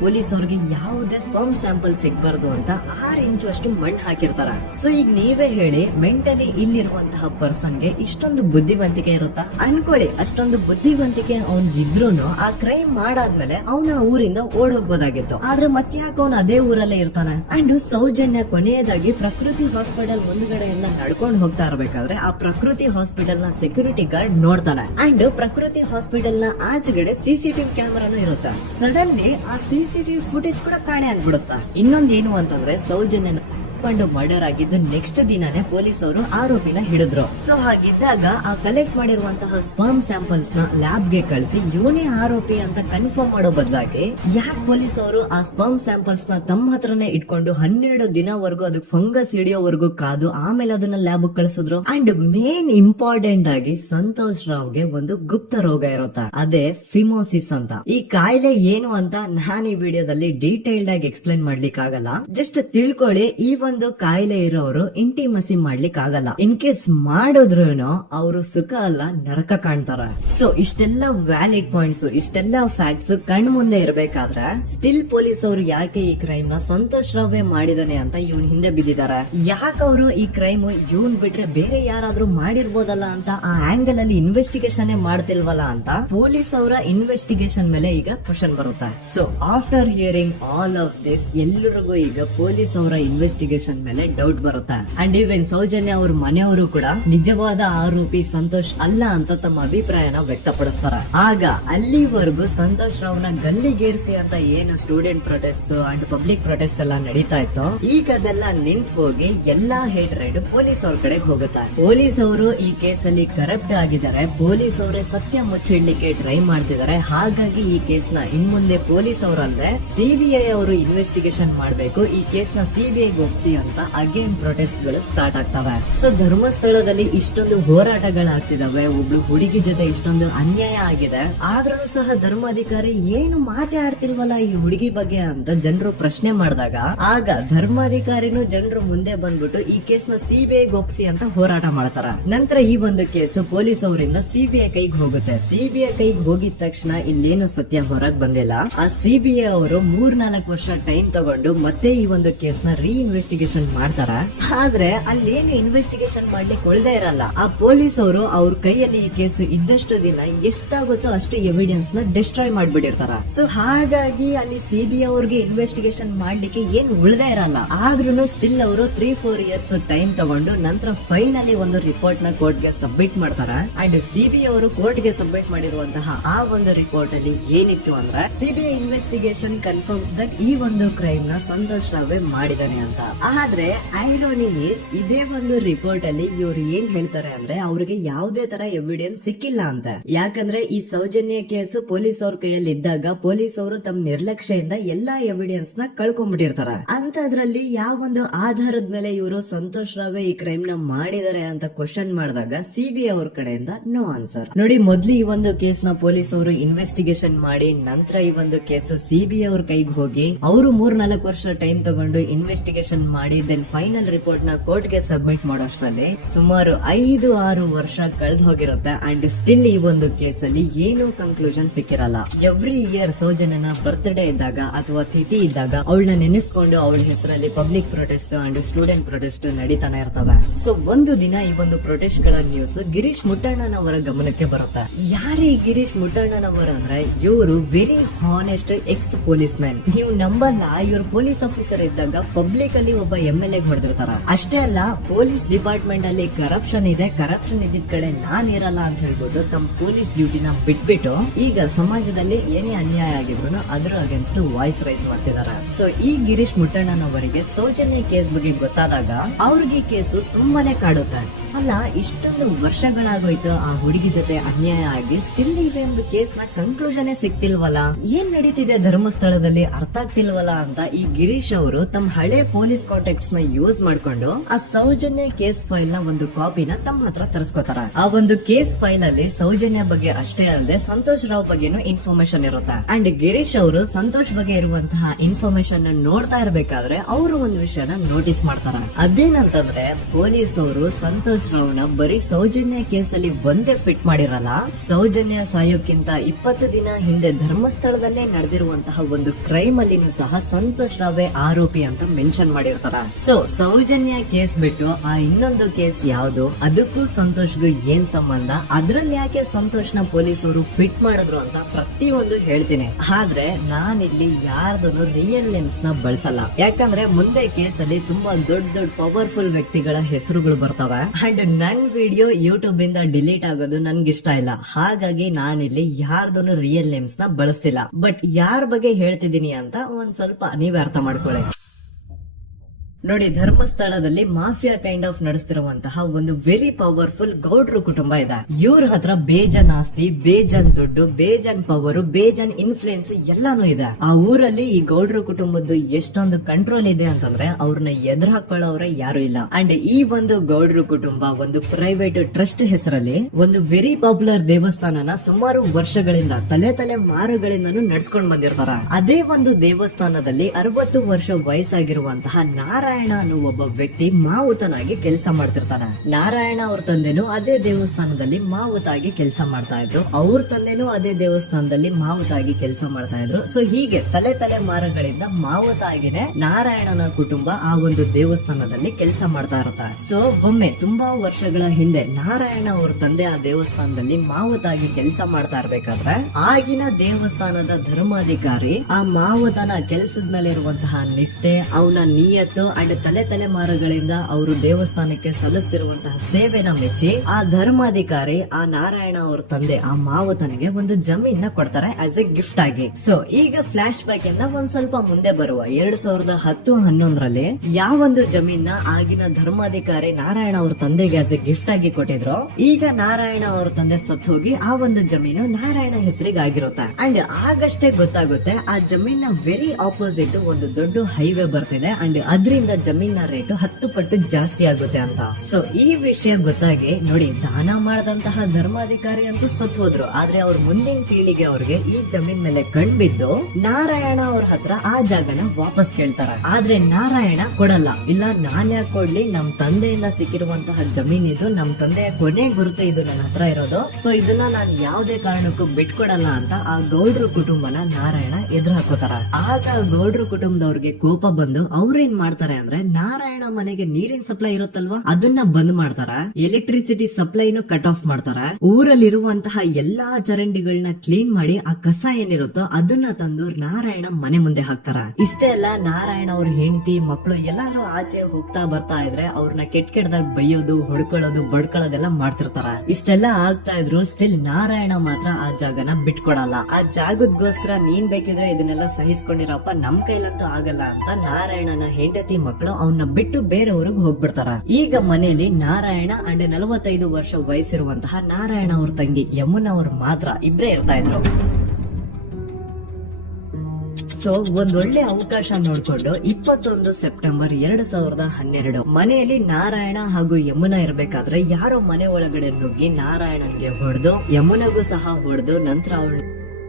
ಪೊಲೀಸ್ ಅವ್ರಿಗೆ ಯಾವುದೇ ಸ್ಪರ್ಮ್ ಸ್ಯಾಂಪಲ್ ಸಿಗ್ಬಾರ್ದು ಅಂತ 6 ಇಂಚು ಅಷ್ಟು ಮಣ್ಣು ಹಾಕಿರ್ತಾರ. ಸೊ ಈಗ ನೀವೇ ಹೇಳಿ, ಮೆಂಟಲಿ ಇಲ್ಲಿರುವಂತಹ ಪರ್ಸನ್ಗೆ ಇಷ್ಟೊಂದು ಬುದ್ಧಿವಂತಿಕೆ ಇರುತ್ತಾ ಅನ್ಕೊಳ್ಳಿ. ಅಷ್ಟೊಂದು ಬುದ್ಧಿವಂತಿಕೆ ಅವ್ನಿಗಿದ್ರೂನು ಆ ಕ್ರೈಮ್ ಮಾಡಾದ್ಮೇಲೆ ಅವನ ಊರಿಂದ ಓಡ್ ಹೋಗ್ಬೋದಾಗಿತ್ತು. ಆದ್ರೆ ಮತ್ತ್ಯಾಕೆ ಅವನು ಅದೇ ಊರಲ್ಲೇ ಇರ್ತಾನೆ. ಅಂಡ್ ಸೌಜನ್ಯ ಕೊನೆಯದಾಗಿ ಪ್ರಕೃತಿ ಹಾಸ್ಪಿಟಲ್ ಮುಂದ್ಗಡೆಯಿಂದ ನಡ್ಕೊಂಡು ಹೋಗ್ತಾ ಇರ್ಬೇಕಾದ್ರೆ ಆ ಪ್ರಕೃತಿ ಹಾಸ್ಪಿಟಲ್ ನ ಸೆಕ್ಯೂರಿಟಿ ಗಾರ್ಡ್ ನೋಡ್ತಾನೆ. ಅಂಡ್ ಪ್ರಕೃತಿ ಹಾಸ್ಪಿಟಲ್ ನ ಆಚೆಗಡೆ CCTV ಕ್ಯಾಮರಾನು ಇರುತ್ತೆ. ಸಡನ್ಲಿ ಆ CCTV ಫುಟೇಜ್ ಕೂಡ ಕಾಣೆ ಆಗ್ಬಿಡುತ್ತಾ. ಇನ್ನೊಂದೇನು ಅಂತಂದ್ರೆ ಸೌಜನ್ಯನ ಮರ್ಡರ್ ಆಗಿದ್ದು ನೆಕ್ಸ್ಟ್ ದಿನಾನೇ ಪೊಲೀಸ್ ಅವರು ಆರೋಪಿನ ಹಿಡಿದ್ರು. ಸೊ ಹಾಗಿದ್ದಾಗ ಆ ಕಲೆಕ್ಟ್ ಮಾಡಿರುವಂತಹ ಸ್ಪರ್ಮ್ ಸ್ಯಾಂಪಲ್ಸ್ ನ ಲ್ಯಾಬ್ ಗೆ ಕಳಿಸಿ ಇವನೇ ಆರೋಪಿ ಅಂತ ಕನ್ಫರ್ಮ್ ಮಾಡೋ ಬದಲಾಗಿ ಯಾಕೆ ಪೊಲೀಸ್ ಅವರು ಆ ಸ್ಪರ್ಮ್ ಸ್ಯಾಂಪಲ್ಸ್ ನ ತಮ್ಮ ಹತ್ರನೇ ಇಟ್ಕೊಂಡು 12 ದಿನವರೆಗೂ ಅದಕ್ಕೆ ಫಂಗಸ್ ಹಿಡಿಯೋವರೆಗೂ ಕಾದು ಆಮೇಲೆ ಅದನ್ನ ಲ್ಯಾಬ್ ಕಳಿಸಿದ್ರು. ಅಂಡ್ ಮೇನ್ ಇಂಪಾರ್ಟೆಂಟ್ ಆಗಿ ಸಂತೋಷ್ ರಾವ್ಗೆ ಒಂದು ಗುಪ್ತ ರೋಗ ಇರುತ್ತೆ, ಅದೇ ಫಿಮೋಸಿಸ್ ಅಂತ. ಈ ಕಾಯಿಲೆ ಏನು ಅಂತ ನಾನು ಈ ವಿಡಿಯೋದಲ್ಲಿ ಡೀಟೇಲ್ಡ್ ಆಗಿ ಎಕ್ಸ್ಪ್ಲೈನ್ ಮಾಡ್ಲಿಕ್ಕೆ ಆಗಲ್ಲ. ಜಸ್ಟ್ ತಿಳ್ಕೊಳ್ಳಿ, ಈ ಒಂದು ಕಾಯಿಲೆ ಇರೋರು ಇಂಟಿಮಸಿ ಮಾಡ್ಲಿಕ್ಕೆ ಆಗಲ್ಲ. ಇನ್ ಕೇಸ್ ಮಾಡಿದ್ರು ಅವರು ಸುಖ ಅಲ್ಲ ನರಕ ಕಾಣ್ತಾರ. ಸೊ ಇಷ್ಟೆಲ್ಲ ವ್ಯಾಲಿಡ್ ಪಾಯಿಂಟ್ಸ್, ಇಷ್ಟೆಲ್ಲ ಫ್ಯಾಕ್ಟ್ಸ್ ಕಣ್ ಮುಂದೆ ಇರಬೇಕಾದ್ರೆ ಸ್ಟಿಲ್ ಪೊಲೀಸ್ ಅವರು ಯಾಕೆ ಈ ಕ್ರೈಮ್ ನ ಸಂತೋಷ್ ರಾವೇ ಮಾಡಿದಾನೆ ಅಂತ ಇವನ್ ಹಿಂದೆ ಬಿದ್ದಿದ್ದಾರೆ. ಯಾಕೆ ಅವರು ಈ ಕ್ರೈಮ್ ಇವನ್ ಬಿಟ್ರೆ ಬೇರೆ ಯಾರಾದ್ರೂ ಮಾಡಿರ್ಬೋದಲ್ಲ ಅಂತ ಆ ಆಂಗಲ್ ಅಲ್ಲಿ ಇನ್ವೆಸ್ಟಿಗೇಷನ್ ಮಾಡ್ತಿಲ್ವಲ್ಲ ಅಂತ ಪೊಲೀಸ್ ಅವರ ಇನ್ವೆಸ್ಟಿಗೇಷನ್ ಮೇಲೆ ಈಗ ಕ್ವಶನ್ ಬರುತ್ತೆ. So after hearing all of this ಎಲ್ಲರಿಗೂ ಈಗ ಪೊಲೀಸ್ ಅವರ ಇನ್ವೆಸ್ಟಿಗೇಷನ್ ಇನ್ವೆಸ್ಟಿಗೇಷನ್ ಮೇಲೆ ಡೌಟ್ ಬರುತ್ತೆ. ಅಂಡ್ ಈವನ್ ಸೌಜನ್ಯ ಅವ್ರ ಮನೆಯವರು ಕೂಡ ನಿಜವಾದ ಆರೋಪಿ ಸಂತೋಷ್ ಅಲ್ಲ ಅಂತ ತಮ್ಮ ಅಭಿಪ್ರಾಯನ ವ್ಯಕ್ತಪಡಿಸ್ತಾರೆ. ಆಗ ಅಲ್ಲಿವರೆಗೂ ಸಂತೋಷ್ ರಾವ್ನ ಗಲ್ಲಿಗೇರಿಸಿ ಅಂತ ಏನು student protest and public protest ಎಲ್ಲ ನಡೀತಾ ಇತ್ತು, ಈಗ ಅದೆಲ್ಲ ನಿಂತು ಹೋಗಿ ಎಲ್ಲಾ ಹೆಡ್ ರೈಡ್ ಪೊಲೀಸ್ ಅವ್ರ ಕಡೆಗೆ ಹೋಗುತ್ತೆ. ಪೊಲೀಸ್ ಅವರು ಈ ಕೇಸಲ್ಲಿ ಕರಪ್ಟ್ ಆಗಿದ್ದಾರೆ, ಪೊಲೀಸ್ ಅವರೇ ಸತ್ಯ ಮುಚ್ಚಿಡ್ಲಿಕ್ಕೆ ಟ್ರೈ ಮಾಡ್ತಿದ್ದಾರೆ. ಹಾಗಾಗಿ ಈ ಕೇಸ್ ನ ಇನ್ಮುಂದೆ ಪೊಲೀಸ್ ಅವರಲ್ಲದೆ ಸಿಬಿಐ ಅವರು ಇನ್ವೆಸ್ಟಿಗೇಷನ್ ಮಾಡಬೇಕು, ಈ ಕೇಸ್ ನ ಸಿಬಿಐ ಒಪ್ಸಿ ಅಂತ ಅಗೇನ್ ಪ್ರೊಟೆಸ್ಟ್ ಗಳು ಸ್ಟಾರ್ಟ್ ಆಗ್ತವೆ. ಸೊ ಧರ್ಮಸ್ಥಳದಲ್ಲಿ ಇಷ್ಟೊಂದು ಹೋರಾಟಗಳಾಗ್ತಿದಾವೆ, ಒಬ್ಳು ಹುಡುಗಿ ಜೊತೆ ಇಷ್ಟೊಂದು ಅನ್ಯಾಯ ಆಗಿದೆ, ಆದ್ರೂ ಸಹ ಧರ್ಮಾಧಿಕಾರಿ ಏನು ಮಾತೇ ಆಡ್ತಿಲ್ವಲ್ಲ ಈ ಹುಡುಗಿ ಬಗ್ಗೆ ಅಂತ ಜನರು ಪ್ರಶ್ನೆ ಮಾಡಿದಾಗ ಆಗ ಧರ್ಮಾಧಿಕಾರಿನೂ ಜನರು ಮುಂದೆ ಬಂದ್ಬಿಟ್ಟು ಈ ಕೇಸ್ ನ ಸಿಬಿಐ ಒಪ್ಸಿ ಅಂತ ಹೋರಾಟ ಮಾಡ್ತಾರ. ನಂತರ ಈ ಒಂದು ಕೇಸ್ ಪೊಲೀಸ್ ಅವರಿಂದ ಸಿಬಿಐ ಕೈಗೆ ಹೋಗುತ್ತೆ. ಸಿಬಿಐ ಕೈಗೆ ಹೋಗಿದ ತಕ್ಷಣ ಇಲ್ಲೇನು ಸತ್ಯ ಹೊರಗ್ ಬಂದಿಲ್ಲ. ಆ ಸಿಬಿಐ ಅವರು 3-4 ವರ್ಷ ಟೈಮ್ ತಗೊಂಡು ಮತ್ತೆ ಈ ಒಂದು ಕೇಸ್ ನ ರೀ ಇನ್ವೆಸ್ಟಿಗೇಷನ್ ಮಾಡ್ತಾರ. ಆದ್ರೆ ಅಲ್ಲಿ ಏನು ಇನ್ವೆಸ್ಟಿಗೇಷನ್ ಮಾಡ್ಲಿಕ್ಕೆ ಉಳಿದೇ ಇರಲ್ಲ. ಆ ಪೊಲೀಸ್ ಅವರು ಅವ್ರ ಕೈಯಲ್ಲಿ ಈ ಕೇಸ್ ಇದ್ದಷ್ಟು ದಿನ ಎಷ್ಟಾಗುತ್ತೋ ಅಷ್ಟು ಎವಿಡೆನ್ಸ್ ನ ಡಿಸ್ಟ್ರಾಯ್ ಮಾಡ್ಬಿಟ್ಟಿರ್ತಾರ. ಸೊ ಹಾಗಾಗಿ ಅಲ್ಲಿ ಸಿಬಿಐ ಅವ್ರಿಗೆ ಇನ್ವೆಸ್ಟಿಗೇಷನ್ ಮಾಡ್ಲಿಕ್ಕೆ ಏನ್ ಉಳಿದೇ ಇರಲ್ಲ. ಆದ್ರೂ ಸ್ಟಿಲ್ ಅವರು 3-4 ಇಯರ್ಸ್ ಟೈಮ್ ತಗೊಂಡು ನಂತರ ಫೈನಲಿ ಒಂದು ರಿಪೋರ್ಟ್ ನ ಕೋರ್ಟ್ ಗೆ ಸಬ್ಮಿಟ್ ಮಾಡ್ತಾರ. ಅಂಡ್ ಸಿಬಿಐ ಅವರು ಕೋರ್ಟ್ ಗೆ ಸಬ್ಮಿಟ್ ಮಾಡಿರುವಂತಹ ಆ ಒಂದು ರಿಪೋರ್ಟ್ ಅಲ್ಲಿ ಏನಿತ್ತು ಅಂದ್ರೆ ಸಿಬಿಐ ಇನ್ವೆಸ್ಟಿಗೇಷನ್ ಕನ್ಫರ್ಮ್ಸ್ ದಟ್ ಈ ಒಂದು ಕ್ರೈಮ್ ನ ಸಂತೋಷ್ ರಾವೇ ಮಾಡಿದಾನೆ ಅಂತ. ಆದ್ರೆ ಐರೋನಿ ಈಸ್ ಇದೇ ಒಂದು ರಿಪೋರ್ಟ್ ಅಲ್ಲಿ ಇವ್ರು ಏನ್ ಹೇಳ್ತಾರೆ ಅಂದ್ರೆ ಅವ್ರಿಗೆ ಯಾವುದೇ ತರ ಎವಿಡೆನ್ಸ್ ಸಿಕ್ಕಿಲ್ಲ ಅಂತ. ಯಾಕಂದ್ರೆ ಈ ಸೌಜನ್ಯ ಕೇಸ್ ಪೊಲೀಸ್ ಅವ್ರ ಕೈಯಲ್ಲಿ ಇದ್ದಾಗ ಪೊಲೀಸ್ ಅವರು ತಮ್ಮ ನಿರ್ಲಕ್ಷ್ಯದಿಂದ ಎಲ್ಲಾ ಎವಿಡೆನ್ಸ್ ನ ಕಳ್ಕೊಂಡ್ಬಿಟ್ಟಿರ್ತಾರ. ಅಂತದ್ರಲ್ಲಿ ಯಾವ ಒಂದು ಆಧಾರದ ಮೇಲೆ ಇವರು ಸಂತೋಷ್ ರಾವೇ ಈ ಕ್ರೈಮ್ ನ ಮಾಡಿದ್ದಾರೆ ಅಂತ ಕ್ವಶನ್ ಮಾಡಿದಾಗ ಸಿಬಿಐ ಅವ್ರ ಕಡೆಯಿಂದ ನೋ ಆನ್ಸರ್. ನೋಡಿ, ಮೊದ್ಲು ಈ ಒಂದು ಕೇಸ್ ನ ಪೊಲೀಸ್ ಅವರು ಇನ್ವೆಸ್ಟಿಗೇಷನ್ ಮಾಡಿ ನಂತರ ಈ ಒಂದು ಕೇಸ್ ಸಿಬಿಐ ಅವ್ರ ಕೈಗೆ ಹೋಗಿ ಅವರು 3-4 ವರ್ಷ ಟೈಮ್ ತಗೊಂಡು ಇನ್ವೆಸ್ಟಿಗೇಷನ್ ಮಾಡಿ ದೆನ್ ಫೈನಲ್ ರಿಪೋರ್ಟ್ ನ ಕೋರ್ಟ್ ಗೆ ಸಬ್ಮಿಟ್ ಮಾಡೋಷ್ಟ್ರಲ್ಲಿ ಸುಮಾರು 5-6 ವರ್ಷ ಕಳೆದು ಹೋಗಿರುತ್ತೆ. ಅಂಡ್ ಸ್ಟಿಲ್ ಈ ಒಂದು ಕೇಸ್ ಅಲ್ಲಿ ಏನು ಕನ್ಕ್ಲೂಷನ್ ಸಿಕ್ಕಿರಲ್ಲ. ಎವ್ರಿ ಇಯರ್ ಸೌಜನ್ಯನ ಬರ್ತ್ಡೇ ಇದ್ದಾಗ ಅಥವಾ ತಿಥಿ ಇದ್ದಾಗ ಅವಳನ್ನ ನೆನೆಸ್ಕೊಂಡು ಅವಳ ಹೆಸರಲ್ಲಿ public protest and student protest ನಡೀತಾನೆ ಇರ್ತವೆ. ಸೊ ಒಂದು ದಿನ ಈ ಒಂದು ಪ್ರೊಟೆಸ್ಟ್ ಗಳ ನ್ಯೂಸ್ ಗಿರೀಶ್ ಮುಟ್ಟಣ್ಣನವರ ಗಮನಕ್ಕೆ ಬರುತ್ತೆ. ಯಾರೀ ಗಿರೀಶ್ ಮುಟ್ಟಣ್ಣನವರ ಅಂದ್ರೆ ಇವರು very honest X police man. ನೀವು ನಂಬಲ್ಲ, ಇವರು ಪೊಲೀಸ್ ಆಫೀಸರ್ ಇದ್ದಾಗ ಪಬ್ಲಿಕ್ ಅಲ್ಲಿ ಒಬ್ಬ MLA ಹೊಡೆದಿರ್ತಾರ. ಅಷ್ಟೇ ಅಲ್ಲ, ಪೊಲೀಸ್ ಡಿಪಾರ್ಟ್ಮೆಂಟ್ ಅಲ್ಲಿ ಕರಪ್ಷನ್ ಇದೆ, ಕರಪ್ಷನ್ ಇದ್ದಿದ್ ಕಡೆ ನಾನ್ ಇರಲ್ಲ ಅಂತ ಹೇಳ್ಬೋದು ತಮ್ಮ ಪೊಲೀಸ್ ಡ್ಯೂಟಿನ ಬಿಟ್ಬಿಟ್ಟು ಈಗ ಸಮಾಜದಲ್ಲಿ ಏನೇ ಅನ್ಯಾಯ ಆಗಿದ್ರು ಅದ್ರ ಅಗೇನ್ಸ್ಟ್ ವಾಯ್ಸ್ ರೈಸ್ ಮಾಡ್ತಿದಾರ. ಸೊ ಈ ಗಿರೀಶ್ ಮುಟ್ಟಣ್ಣನವರಿಗೆ ಸೌಜನ್ಯ ಕೇಸ್ ಬಗ್ಗೆ ಗೊತ್ತಾದಾಗ ಅವ್ರಿಗೆ ಈ ಕೇಸು ತುಂಬಾನೇ ಕಾಡುತ್ತೆ. ಅಲ್ಲ, ಇಷ್ಟೊಂದು ವರ್ಷಗಳಾಗೋಯ್ತು ಆ ಹುಡುಗಿ ಜೊತೆ ಅನ್ಯಾಯ ಆಗಿ, ಸ್ಟಿಲ್ ಈ ಒಂದು ಕೇಸ್ ನ ಕನ್ಕ್ಲೂಷನ್ ಸಿಕ್ತಿಲ್ವಲ್ಲ, ಏನ್ ನಡೀತಿದೆ ಧರ್ಮಸ್ಥಳದಲ್ಲಿ ಅರ್ಥ ಆಗ್ತಿಲ್ವಲ್ಲ ಅಂತ ಈ ಗಿರೀಶ್ ಅವರು ತಮ್ಮ ಹಳೆ ಪೊಲೀಸ್ ಕಾಂಟ್ಯಾಕ್ಟ್ಸ್ ನ ಯೂಸ್ ಮಾಡ್ಕೊಂಡು ಆ ಸೌಜನ್ಯ ಕೇಸ್ ಫೈಲ್ ನ ಒಂದು ಕಾಪಿನ ತಮ್ಮ ಹತ್ರ ತರಿಸ್ಕೋತಾರ. ಆ ಒಂದು ಕೇಸ್ ಫೈಲ್ ಅಲ್ಲಿ ಸೌಜನ್ಯ ಬಗ್ಗೆ ಅಷ್ಟೇ ಅಲ್ಲದೆ ಸಂತೋಷ್ ರಾವ್ ಬಗ್ಗೆನೂ ಇನ್ಫಾರ್ಮೇಶನ್ ಇರುತ್ತೆ. ಅಂಡ್ ಗಿರೀಶ್ ಅವರು ಸಂತೋಷ್ ಬಗ್ಗೆ ಇರುವಂತಹ ಇನ್ಫಾರ್ಮೇಶನ್ ನೋಡ್ತಾ ಇರ್ಬೇಕಾದ್ರೆ ಅವರು ಒಂದು ವಿಷಯನ ನೋಟಿಸ್ ಮಾಡ್ತಾರ. ಅದೇನಂತಂದ್ರೆ ಪೊಲೀಸ್ ಅವರು ಸಂತೋಷ್ ರಾವ್ ನ ಬರೀ ಸೌಜನ್ಯ ಕೇಸ್ ಅಲ್ಲಿ ಒಂದೇ ಫಿಟ್ ಮಾಡಿರಲ್ಲ, ಸೌಜನ್ಯ ಸಾಯೋಕ್ಕಿಂತ 20 ದಿನ ಹಿಂದೆ ಧರ್ಮಸ್ಥಳದಲ್ಲೇ ನಡೆದಿರುವಂತಹ ಒಂದು ಕ್ರೈಮ್ ಅಲ್ಲಿನೂ ಸಹ ಸಂತೋಷ್ ರಾವೇ ಆರೋಪಿ ಅಂತ ಮೆನ್ಷನ್ ಮಾಡಿರ್ತಾರ. ಸೊ ಸೌಜನ್ಯ ಕೇಸ್ ಬಿಟ್ಟು ಆ ಇನ್ನೊಂದು ಕೇಸ್ ಯಾವ್ದು, ಅದಕ್ಕೂ ಸಂತೋಷ್ಗೂ ಏನ್ ಸಂಬಂಧ, ಅದ್ರಲ್ಲಿ ಯಾಕೆ ಸಂತೋಷ್ ನ ಪೊಲೀಸ್ ಅವರು ಫಿಟ್ ಮಾಡಿದ್ರು ಅಂತ ಪ್ರತಿಯೊಂದು ಹೇಳ್ತೀನಿ. ಆದ್ರೆ ನಾನಿಲ್ಲಿ ಯಾರ್ದನ್ನು ರಿಯಲ್ ನೇಮ್ಸ್ ನ ಬಳಸಲ್ಲ. ಯಾಕಂದ್ರೆ ಮುಂದೆ ಕೇಸ್ ಅಲ್ಲಿ ತುಂಬಾ ದೊಡ್ಡ ಪವರ್ಫುಲ್ ವ್ಯಕ್ತಿಗಳ ಹೆಸರುಗಳು ಬರ್ತವೆ. ಅಂಡ್ ನನ್ ವಿಡಿಯೋ ಯೂಟ್ಯೂಬ್ ಇಂದ ಡಿಲೀಟ್ ಆಗೋದು ನನ್ಗೆ ಇಷ್ಟ ಇಲ್ಲ. ಹಾಗಾಗಿ ನಾನಿಲ್ಲಿ ಯಾರ್ದನ್ನು ರಿಯಲ್ ನೇಮ್ಸ್ ನ ಬಳಸ್ತಿಲ್ಲ. ಬಟ್ ಯಾರ ಬಗ್ಗೆ ಹೇಳ್ತಿದ್ದೀನಿ ಅಂತ ಒಂದ್ ಸ್ವಲ್ಪ ನೀವೇ ಅರ್ಥ ಮಾಡ್ಕೊಳ್ಳಿ. ನೋಡಿ, ಧರ್ಮಸ್ಥಳದಲ್ಲಿ ಮಾಫಿಯಾ ಕೈಂಡ್ ಆಫ್ ನಡೆಸ್ತಿರುವಂತಹ ಒಂದು ವೆರಿ ಪವರ್ಫುಲ್ ಗೌಡ್ರು ಕುಟುಂಬ ಇದೆ. ಇವ್ರ ಹತ್ರ ಬೇಜನ್ ಆಸ್ತಿ, ಬೇಜನ್ ದುಡ್ಡು, ಬೇಜನ್ ಪವರ್, ಬೇಜನ್ ಇನ್ಫ್ಲೂಯೆನ್ಸ್ ಎಲ್ಲಾನು ಇದೆ. ಆ ಊರಲ್ಲಿ ಈ ಗೌಡ್ರು ಕುಟುಂಬದ್ದು ಎಷ್ಟೊಂದು ಕಂಟ್ರೋಲ್ ಇದೆ ಅಂತಂದ್ರೆ ಅವ್ರನ್ನ ಎದುರು ಹಾಕೊಳ್ಳೋರೆ ಯಾರು ಇಲ್ಲ. ಅಂಡ್ ಈ ಒಂದು ಗೌಡ್ರು ಕುಟುಂಬ ಒಂದು ಪ್ರೈವೇಟ್ ಟ್ರಸ್ಟ್ ಹೆಸರಲ್ಲಿ ಒಂದು ವೆರಿ ಪಾಪ್ಯುಲರ್ ದೇವಸ್ಥಾನನ ಸುಮಾರು ವರ್ಷಗಳಿಂದ ತಲೆ ಮಾರುಗಳಿಂದನೂ ನಡ್ಸ್ಕೊಂಡ್ ಬಂದಿರ್ತಾರ. ಅದೇ ಒಂದು ದೇವಸ್ಥಾನದಲ್ಲಿ 60 ವರ್ಷ ವಯಸ್ಸಾಗಿರುವಂತಹ ನಾರಾಯಣ ಅನ್ನೋ ಒಬ್ಬ ವ್ಯಕ್ತಿ ಮಾವುತನಾಗಿ ಕೆಲಸ ಮಾಡ್ತಿರ್ತಾನೆ. ನಾರಾಯಣ ಅವ್ರ ತಂದೆನೂ ಅದೇ ದೇವಸ್ಥಾನದಲ್ಲಿ ಮಾವುತಾಗಿ ಕೆಲಸ ಮಾಡ್ತಾ ಇದ್ರು, ಅವ್ರ ತಂದೆನೂ ಅದೇ ದೇವಸ್ಥಾನದಲ್ಲಿ ಮಾವುತಾಗಿ ಕೆಲಸ ಮಾಡ್ತಾ ಇದ್ರು. ಸೊ ಹೀಗೆ ತಲೆ ಮಾರುಗಳಿಂದ ಮಾವುತಾಗಿನೇ ನಾರಾಯಣನ ಕುಟುಂಬ ಆ ಒಂದು ದೇವಸ್ಥಾನದಲ್ಲಿ ಕೆಲಸ ಮಾಡ್ತಾ ಇರುತ್ತೆ. ಸೊ ಒಮ್ಮೆ ತುಂಬಾ ವರ್ಷಗಳ ಹಿಂದೆ ನಾರಾಯಣ ಅವ್ರ ತಂದೆ ಆ ದೇವಸ್ಥಾನದಲ್ಲಿ ಮಾವುತಾಗಿ ಕೆಲಸ ಮಾಡ್ತಾ ಇರ್ಬೇಕಾದ್ರೆ ಆಗಿನ ದೇವಸ್ಥಾನದ ಧರ್ಮಾಧಿಕಾರಿ ಆ ಮಾವುತನ ಕೆಲಸದ ಮೇಲೆ ಇರುವಂತಹ ನಿಷ್ಠೆ, ಅವನ ನಿಯತ್ತು ಅಂಡ್ ಅಂಡ್ ತಲೆಮಾರುಗಳಿಂದ ಅವರು ದೇವಸ್ಥಾನಕ್ಕೆ ಸಲ್ಲಿಸ್ತಿರುವಂತಹ ಸೇವೆನ ಮೆಚ್ಚಿ ಆ ಧರ್ಮಾಧಿಕಾರಿ ಆ ನಾರಾಯಣ ಅವ್ರ ತಂದೆ ಆ ಮಾವತನಿಗೆ ಒಂದು ಜಮೀನ ಕೊಡ್ತಾರೆ ಆಸ್ ಎ ಗಿಫ್ಟ್ ಆಗಿ. ಸೊ ಈಗ ಫ್ಲಾಶ್ ಬ್ಯಾಕ್ ಇಂದ ಒಂದ್ ಸ್ವಲ್ಪ ಮುಂದೆ ಬರುವ 2010-11ರಲ್ಲಿ ಯಾವೊಂದು ಜಮೀನ ಆಗಿನ ಧರ್ಮಾಧಿಕಾರಿ ನಾರಾಯಣ ಅವ್ರ ತಂದೆಗೆ ಆಸ್ ಎ ಗಿಫ್ಟ್ ಆಗಿ ಕೊಟ್ಟಿದ್ರು, ಈಗ ನಾರಾಯಣ ಅವ್ರ ತಂದೆ ಸತ್ತು ಹೋಗಿ ಆ ಒಂದು ಜಮೀನು ನಾರಾಯಣ ಹೆಸರಿಗೆ ಆಗಿರುತ್ತೆ. ಅಂಡ್ ಆಗಷ್ಟೇ ಗೊತ್ತಾಗುತ್ತೆ ಆ ಜಮೀನ ವೆರಿ ಆಪೋಸಿಟ್ ಒಂದು ದೊಡ್ಡ ಹೈವೇ ಬರ್ತಿದೆ ಅಂಡ್ ಅದರಿಂದ ಜಮೀನ ರೇಟ್ 10 ಪಟ್ಟು ಜಾಸ್ತಿ ಆಗುತ್ತೆ ಅಂತ. ಸೊ ಈ ವಿಷಯ ಗೊತ್ತಾಗಿ ನೋಡಿ ದಾನ ಮಾಡದಂತಹ ಧರ್ಮಾಧಿಕಾರಿ ಅಂತೂ ಸತ್ತು ಹೋದ್ರು, ಆದ್ರೆ ಅವ್ರ ಮುಂದಿನ ಪೀಳಿಗೆ ಅವ್ರಿಗೆ ಈ ಜಮೀನ್ ಮೇಲೆ ಕಣ್ಬಿದ್ದು ನಾರಾಯಣ ಅವ್ರ ಹತ್ರ ಆ ಜಾಗನ ವಾಪಸ್ ಕೇಳ್ತಾರ. ಆದ್ರೆ ನಾರಾಯಣ ಕೊಡಲ್ಲ. ಇಲ್ಲ ನಾನ್ ಯಾಕೆ ಕೊಡ್ಲಿ, ನಮ್ ತಂದೆಯಿಂದ ಸಿಕ್ಕಿರುವಂತಹ ಜಮೀನ್ ಇದು, ನಮ್ ತಂದೆಯ ಕೊನೆ ಗುರುತು ಇದು ನನ್ನ ಹತ್ರ ಇರೋದು, ಸೊ ಇದನ್ನ ನಾನು ಯಾವುದೇ ಕಾರಣಕ್ಕೂ ಬಿಟ್ಕೊಡಲ್ಲ ಅಂತ ಆ ಗೌಡ್ರ ಕುಟುಂಬನ ನಾರಾಯಣ ಎದುರು ಹಾಕೋತಾರ. ಆಗ ಗೌಡ್ರ ಕುಟುಂಬದವ್ರಿಗೆ ಕೋಪ ಬಂದು ಅವ್ರೇನ್ ಮಾಡ್ತಾರೆ ಅಂದ್ರೆ ನಾರಾಯಣ ಮನೆಗೆ ನೀರಿನ ಸಪ್ಲೈ ಇರುತ್ತಲ್ವಾ ಅದನ್ನ ಬಂದ್ ಮಾಡ್ತಾರ, ಎಲೆಕ್ಟ್ರಿಸಿಟಿ ಸಪ್ಲೈನು ಕಟ್ ಆಫ್ ಮಾಡ್ತಾರ, ಊರಲ್ಲಿರುವಂತಹ ಎಲ್ಲಾ ಚರಂಡಿಗಳನ್ನ ಕ್ಲೀನ್ ಮಾಡಿ ಆ ಕಸ ಏನಿರುತ್ತೋ ಅದನ್ನ ತಂದು ನಾರಾಯಣ ಮನೆ ಮುಂದೆ ಹಾಕ್ತಾರ. ಇಷ್ಟೇ ಅಲ್ಲ, ನಾರಾಯಣ ಅವ್ರ ಹೆಂಡತಿ ಮಕ್ಕಳು ಎಲ್ಲಾರು ಆಚೆ ಹೋಗ್ತಾ ಬರ್ತಾ ಇದ್ರೆ ಅವ್ರನ್ನ ಕೆಟ್ಟದಾಗ ಬೈಯೋದು, ಹೊಡ್ಕೊಳ್ಳೋದು, ಬಡ್ಕೊಳ್ಳೋದೆಲ್ಲ ಮಾಡ್ತಿರ್ತಾರ. ಇಷ್ಟೆಲ್ಲ ಆಗ್ತಾ ಇದ್ರು ಸ್ಟಿಲ್ ನಾರಾಯಣ ಮಾತ್ರ ಆ ಜಾಗನ ಬಿಟ್ಕೊಡಲ್ಲ. ಆ ಜಾಗದ್ಗೋಸ್ಕರ ನೀನ್ ಬೇಕಿದ್ರೆ ಇದನ್ನೆಲ್ಲ ಸಹಿಸ್ಕೊಂಡಿರಪ್ಪ, ನಮ್ ಕೈಲಂತೂ ಆಗಲ್ಲ ಅಂತ ನಾರಾಯಣನ ಹೆಂಡತಿ ಮಕ್ಕಳು ಅವನ್ನ ಬಿಟ್ಟು ಬೇರೆ ಊರಿಗೆ ಹೋಗ್ಬಿಡ್ತಾರ. ಈಗ ಮನೆಯಲ್ಲಿ ನಾರಾಯಣ ಅಂಡ್ 45 ವರ್ಷ ವಯಸ್ಸಿರುವಂತಹ ನಾರಾಯಣ ಅವ್ರ ತಂಗಿ ಯಮುನಾ ಅವ್ರು ಮಾತ್ರ ಇಬ್ರೇ ಇರ್ತಾ ಇದ್ರು. ಸೊ ಒಂದೊಳ್ಳೆ ಅವಕಾಶ ನೋಡ್ಕೊಂಡು 21 ಸೆಪ್ಟೆಂಬರ್ 2012 ಮನೆಯಲ್ಲಿ ನಾರಾಯಣ ಹಾಗೂ ಯಮುನಾ ಇರ್ಬೇಕಾದ್ರೆ ಯಾರೋ ಮನೆ ಒಳಗಡೆ ನುಗ್ಗಿ ನಾರಾಯಣನ್ಗೆ ಹೊಡೆದು ಯಮುನಾಗೂ ಸಹ ಹೊಡೆದು ನಂತರ ಅವಳು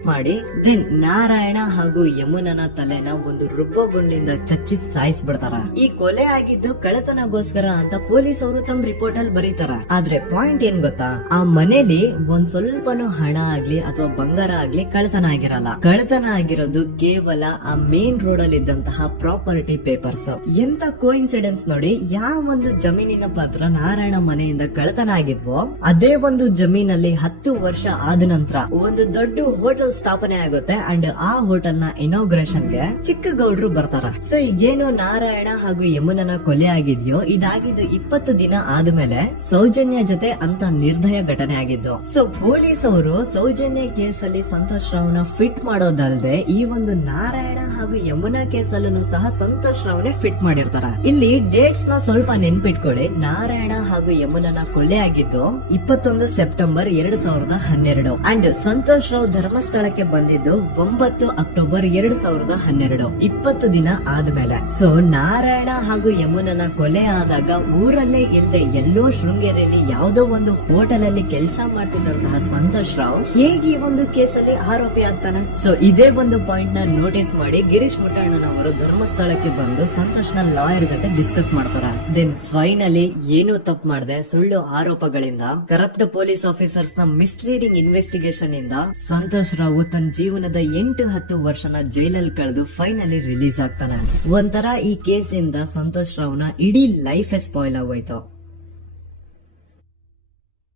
ಮಾಡಿ ದೆನ್ ನಾರಾಯಣ ಹಾಗೂ ಯಮುನನ ತಲೆನ ಒಂದು ರುಬ್ಬಗುಂಡಿಂದ ಚಚ್ಚಿ ಸಾಯಿಸ್ಬಿಡ್ತಾರ. ಈ ಕೊಲೆ ಆಗಿದ್ದು ಕಳ್ಳತನಗೋಸ್ಕರ ಅಂತ ಪೊಲೀಸ್ ಅವರು ತಮ್ಮ ರಿಪೋರ್ಟ್ ಅಲ್ಲಿ ಬರೀತಾರ. ಆದ್ರೆ ಪಾಯಿಂಟ್ ಏನ್ ಗೊತ್ತಾ, ಆ ಮನೇಲಿ ಒಂದ್ ಸ್ವಲ್ಪನೂ ಹಣ ಆಗ್ಲಿ ಅಥವಾ ಬಂಗಾರ ಆಗ್ಲಿ ಕಳ್ಳತನ ಆಗಿರಲ್ಲ. ಕಳ್ಳತನ ಆಗಿರೋದು ಕೇವಲ ಆ ಮೇನ್ ರೋಡ್ ಅಲ್ಲಿ ಇದ್ದಂತಹ ಪ್ರಾಪರ್ಟಿ ಪೇಪರ್ಸ್. ಎಂತ ಕೋಇನ್ಸಿಡೆನ್ಸ್ ನೋಡಿ, ಯಾವ ಒಂದು ಜಮೀನಿನ ಪತ್ರ ನಾರಾಯಣ ಮನೆಯಿಂದ ಕಳ್ಳತನ ಆಗಿದ್ವೋ ಅದೇ ಒಂದು ಜಮೀನಲ್ಲಿ 10 ವರ್ಷ ಆದ ನಂತರ ಒಂದು ದೊಡ್ಡ ಹೋಟೆಲ್ ಸ್ಥಾಪನೆ ಆಗುತ್ತೆ ಅಂಡ್ ಆ ಹೋಟೆಲ್ ನ ಇನಾಗ್ರೇಷನ್ ಗೆ ಚಿಕ್ಕ ಗೌಡ್ರು ಬರ್ತಾರ. ಸೊ ಈಗೇನು ನಾರಾಯಣ ಹಾಗೂ ಯಮುನನ ಕೊಲೆ ಆಗಿದ್ಯೋ ಇದಾಗಿದ್ದು 20 ದಿನ ಆದ್ಮೇಲೆ ಸೌಜನ್ಯ ಜೊತೆ ಅಂತ ನಿರ್ದಯ ಘಟನೆ ಆಗಿದ್ದು. ಸೊ ಪೊಲೀಸ್ ಅವರು ಸೌಜನ್ಯ ಕೇಸಲ್ಲಿ ಸಂತೋಷ್ ರಾವ್ನ ಫಿಟ್ ಮಾಡೋದಲ್ದೆ ಈ ಒಂದು ನಾರಾಯಣ ಹಾಗೂ ಯಮುನಾ ಕೇಸಲ್ಲೂ ಸಹ ಸಂತೋಷ್ ರಾವ್ನೆ ಫಿಟ್ ಮಾಡಿರ್ತಾರ. ಇಲ್ಲಿ ಡೇಟ್ಸ್ ನ ಸ್ವಲ್ಪ ನೆನ್ಪಿಟ್ಕೊಳ್ಳಿ. ನಾರಾಯಣ ಹಾಗೂ ಯಮುನನ ಕೊಲೆ ಆಗಿದ್ದು 21 ಸೆಪ್ಟೆಂಬರ್ 2012 ಅಂಡ್ ಸಂತೋಷ್ ರಾವ್ ಧರ್ಮಸ್ಥಳಕ್ಕೆ ಬಂದಿದ್ದು 9 ಅಕ್ಟೋಬರ್ 2012, 20 ದಿನ ಆದ್ಮೇಲೆ. ಸೊ ನಾರಾಯಣ ಹಾಗೂ ಯಮುನನ ಕೊಲೆ ಆದಾಗ ಊರಲ್ಲೇ ಇಲ್ದೆ ಎಲ್ಲೋ ಶೃಂಗೇರಿಯಲ್ಲಿ ಯಾವುದೋ ಒಂದು ಹೋಟೆಲ್ ಅಲ್ಲಿ ಕೆಲಸ ಮಾಡ್ತಿದ್ದಂತಹ ಸಂತೋಷ್ ರಾವ್ ಹೇಗೆ ಈ ಒಂದು ಕೇಸಲ್ಲಿ ಆರೋಪಿ ಆಗ್ತಾನೆ? ಸೊ ಇದೇ ಒಂದು ಪಾಯಿಂಟ್ ನ ನೋಟಿಸ್ ಮಾಡಿ ಗಿರೀಶ್ ಮುಟ್ಟಣ್ಣನವರು ಧರ್ಮಸ್ಥಳಕ್ಕೆ ಬಂದು ಸಂತೋಷ್ ನ ಲಾಯರ್ ಜೊತೆ ಡಿಸ್ಕಸ್ ಮಾಡ್ತಾರ. ದೆನ್ ಫೈನಲಿ ಏನು ತಪ್ಪು ಮಾಡದೆ ಸುಳ್ಳು ಆರೋಪಗಳಿಂದ ಕರಪ್ಟ್ ಪೊಲೀಸ್ ಆಫೀಸರ್ಸ್ ನ ಮಿಸ್ಲೀಡಿಂಗ್ ಇನ್ವೆಸ್ಟಿಗೇಷನ್ ಇಂದ ಸಂತೋಷ್ ರಾವ್ ತನ್ನ ಜೀವನದ 8-10 ವರ್ಷನ ಜೈಲಲ್ಲಿ ಕಳೆದು ಫೈನಲಿ ರಿಲೀಸ್ ಆಗ್ತಾನೆ. ಒಂಥರ ಈ ಕೇಸ್ ಇಂದ ಸಂತೋಷ್ ರಾವ್ನ ಇಡೀ ಲೈಫ್ ಸ್ಪಾಯ್ಲ್ ಆಗೋಯ್ತು.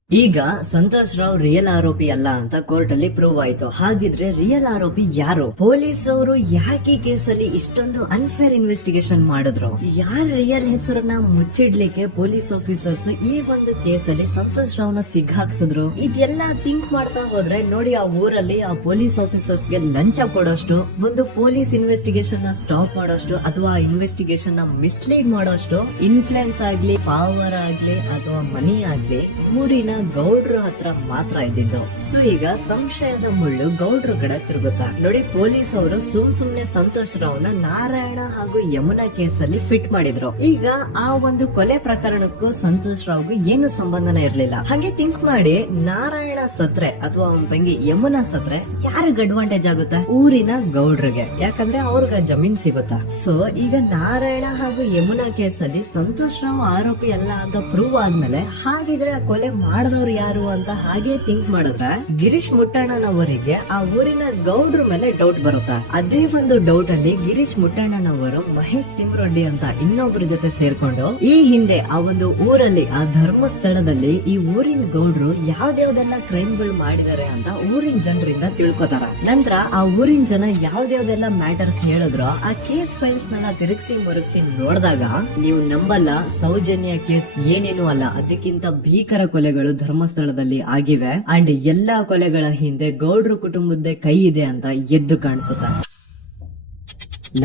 ಈಗ ಸಂತೋಷ್ ರಾವ್ ರಿಯಲ್ ಆರೋಪಿ ಅಲ್ಲ ಅಂತ ಕೋರ್ಟ್ ಅಲ್ಲಿ ಪ್ರೂವ್ ಆಯ್ತು. ಹಾಗಿದ್ರೆ ರಿಯಲ್ ಆರೋಪಿ ಯಾರು? ಪೊಲೀಸ್ ಅವರು ಯಾಕೆ ಕೇಸಲ್ಲಿ ಇಷ್ಟೊಂದು ಅನ್ಫೇರ್ ಇನ್ವೆಸ್ಟಿಗೇಷನ್ ಮಾಡಿದ್ರು? ಯಾರ ರಿಯಲ್ ಹೆಸರನ್ನ ಮುಚ್ಚಿಡ್ಲಿಕ್ಕೆ ಪೊಲೀಸ್ ಆಫೀಸರ್ಸ್ ಈ ಒಂದು ಕೇಸಲ್ಲಿ ಸಂತೋಷ್ ರಾವ್ನ ಸಿಗ್ಹಾಕ್ಸಿದ್ರು? ಇದೆಲ್ಲ ಥಿಂಕ್ ಮಾಡ್ತಾ ಹೋದ್ರೆ ನೋಡಿ ಆ ಊರಲ್ಲಿ ಆ ಪೊಲೀಸ್ ಆಫೀಸರ್ಸ್ ಗೆ ಲಂಚ ಕೊಡೋಷ್ಟು, ಒಂದು ಪೊಲೀಸ್ ಇನ್ವೆಸ್ಟಿಗೇಷನ್ ನ ಸ್ಟಾಪ್ ಮಾಡೋಷ್ಟು ಅಥವಾ ಇನ್ವೆಸ್ಟಿಗೇಷನ್ ನ ಮಿಸ್ಲೀಡ್ ಮಾಡೋಷ್ಟು ಇನ್ಫ್ಲೂಯೆನ್ಸ್ ಆಗ್ಲಿ, ಪವರ್ ಆಗ್ಲಿ ಅಥವಾ ಮನಿ ಆಗ್ಲಿ ಊರಿನ ಗೌಡ್ರ ಹತ್ರ ಮಾತ್ರ ಇದ್ದಿದ್ದು. ಸೊ ಈಗ ಸಂಶಯದ ಮುಳ್ಳು ಗೌಡ್ರ ಕಡೆ ತಿರುಗುತ್ತಾ ನೋಡಿ. ಪೊಲೀಸ್ ಅವರು ಸುಮ್ನೆ ಸಂತೋಷ್ ರಾವ್ನ ನಾರಾಯಣ ಹಾಗೂ ಯಮುನಾ ಕೇಸಲ್ಲಿ ಫಿಟ್ ಮಾಡಿದ್ರು. ಈಗ ಆ ಒಂದು ಕೊಲೆ ಪ್ರಕರಣಕ್ಕೂ ಸಂತೋಷ್ ರಾವ್ಗೂ ಏನು ಸಂಬಂಧನ ಇರ್ಲಿಲ್ಲ. ಹಾಗೆ ಥಿಂಕ್ ಮಾಡಿ, ನಾರಾಯಣ ಸತ್ರೆ ಅಥವಾ ಅವನ ತಂಗಿ ಯಮುನಾ ಸತ್ರೆ ಯಾರಿಗ ಅಡ್ವಾಂಟೇಜ್ ಆಗುತ್ತೆ? ಊರಿನ ಗೌಡ್ರಿಗೆ, ಯಾಕಂದ್ರೆ ಅವ್ರಿಗೆ ಜಮೀನ್ ಸಿಗುತ್ತಾ. ಸೊ ಈಗ ನಾರಾಯಣ ಹಾಗೂ ಯಮುನಾ ಕೇಸಲ್ಲಿ ಸಂತೋಷ್ ರಾವ್ ಆರೋಪಿ ಅಲ್ಲ ಅಂತ ಪ್ರೂವ್ ಆದ್ಮೇಲೆ ಹಾಗಿದ್ರೆ ಆ ಕೊಲೆ ಮಾಡ್ದವ್ರು ಯಾರು ಅಂತ ಹಾಗೆ ಥಿಂಕ್ ಮಾಡಿದ್ರೆ ಗಿರೀಶ್ ಮುಟ್ಟಣ್ಣನವರಿಗೆ ಆ ಊರಿನ ಗೌಡ್ರ ಮೇಲೆ ಡೌಟ್ ಬರುತ್ತಾ. ಅದೇ ಒಂದು ಡೌಟ್ ಅಲ್ಲಿ ಗಿರೀಶ್ ಮುಟ್ಟಣ್ಣನವರು ಮಹೇಶ್ ತಿಮ್ರೊಡ್ಡಿ ಅಂತ ಇನ್ನೊಬ್ರ ಜೊತೆ ಸೇರ್ಕೊಂಡು ಈ ಹಿಂದೆ ಆ ಒಂದು ಊರಲ್ಲಿ ಆ ಧರ್ಮಸ್ಥಳದಲ್ಲಿ ಈ ಊರಿನ ಗೌಡ್ರು ಯಾವ್ದ್ಯಾವ್ದೆಲ್ಲ ಕ್ರೈಮ್ ಗಳು ಮಾಡಿದಾರೆ ಅಂತ ಊರಿನ ಜನರಿಂದ ತಿಳ್ಕೊತಾರ. ನಂತರ ಆ ಊರಿನ ಜನ ಯಾವ್ದ್ಯಾವ್ದೆಲ್ಲ ಮ್ಯಾಟರ್ಸ್ ಹೇಳಿದ್ರು ಆ ಕೇಸ್ ಫೈಲ್ಸ್ ನೆಲ್ಲ ತಿರುಗಿಸಿ ಮುರುಗಿಸಿ ನೋಡಿದಾಗ ನೀವು ನಂಬಲ್ಲ, ಸೌಜನ್ಯ ಕೇಸ್ ಏನೇನು ಅಲ್ಲ, ಅದಕ್ಕಿಂತ ಭೀಕರ ಕೊಲೆಗಳು ಧರ್ಮಸ್ಥಳದಲ್ಲಿ ಆಗಿವೆ. ಅಂಡ್ ಎಲ್ಲಾ ಕೊಲೆಗಳ ಹಿಂದೆ ಗೌಡ್ರು ಕುಟುಂಬದ ಕೈ ಇದೆ ಅಂತ ಎದ್ದು ಕಾಣಿಸುತ್ತೆ.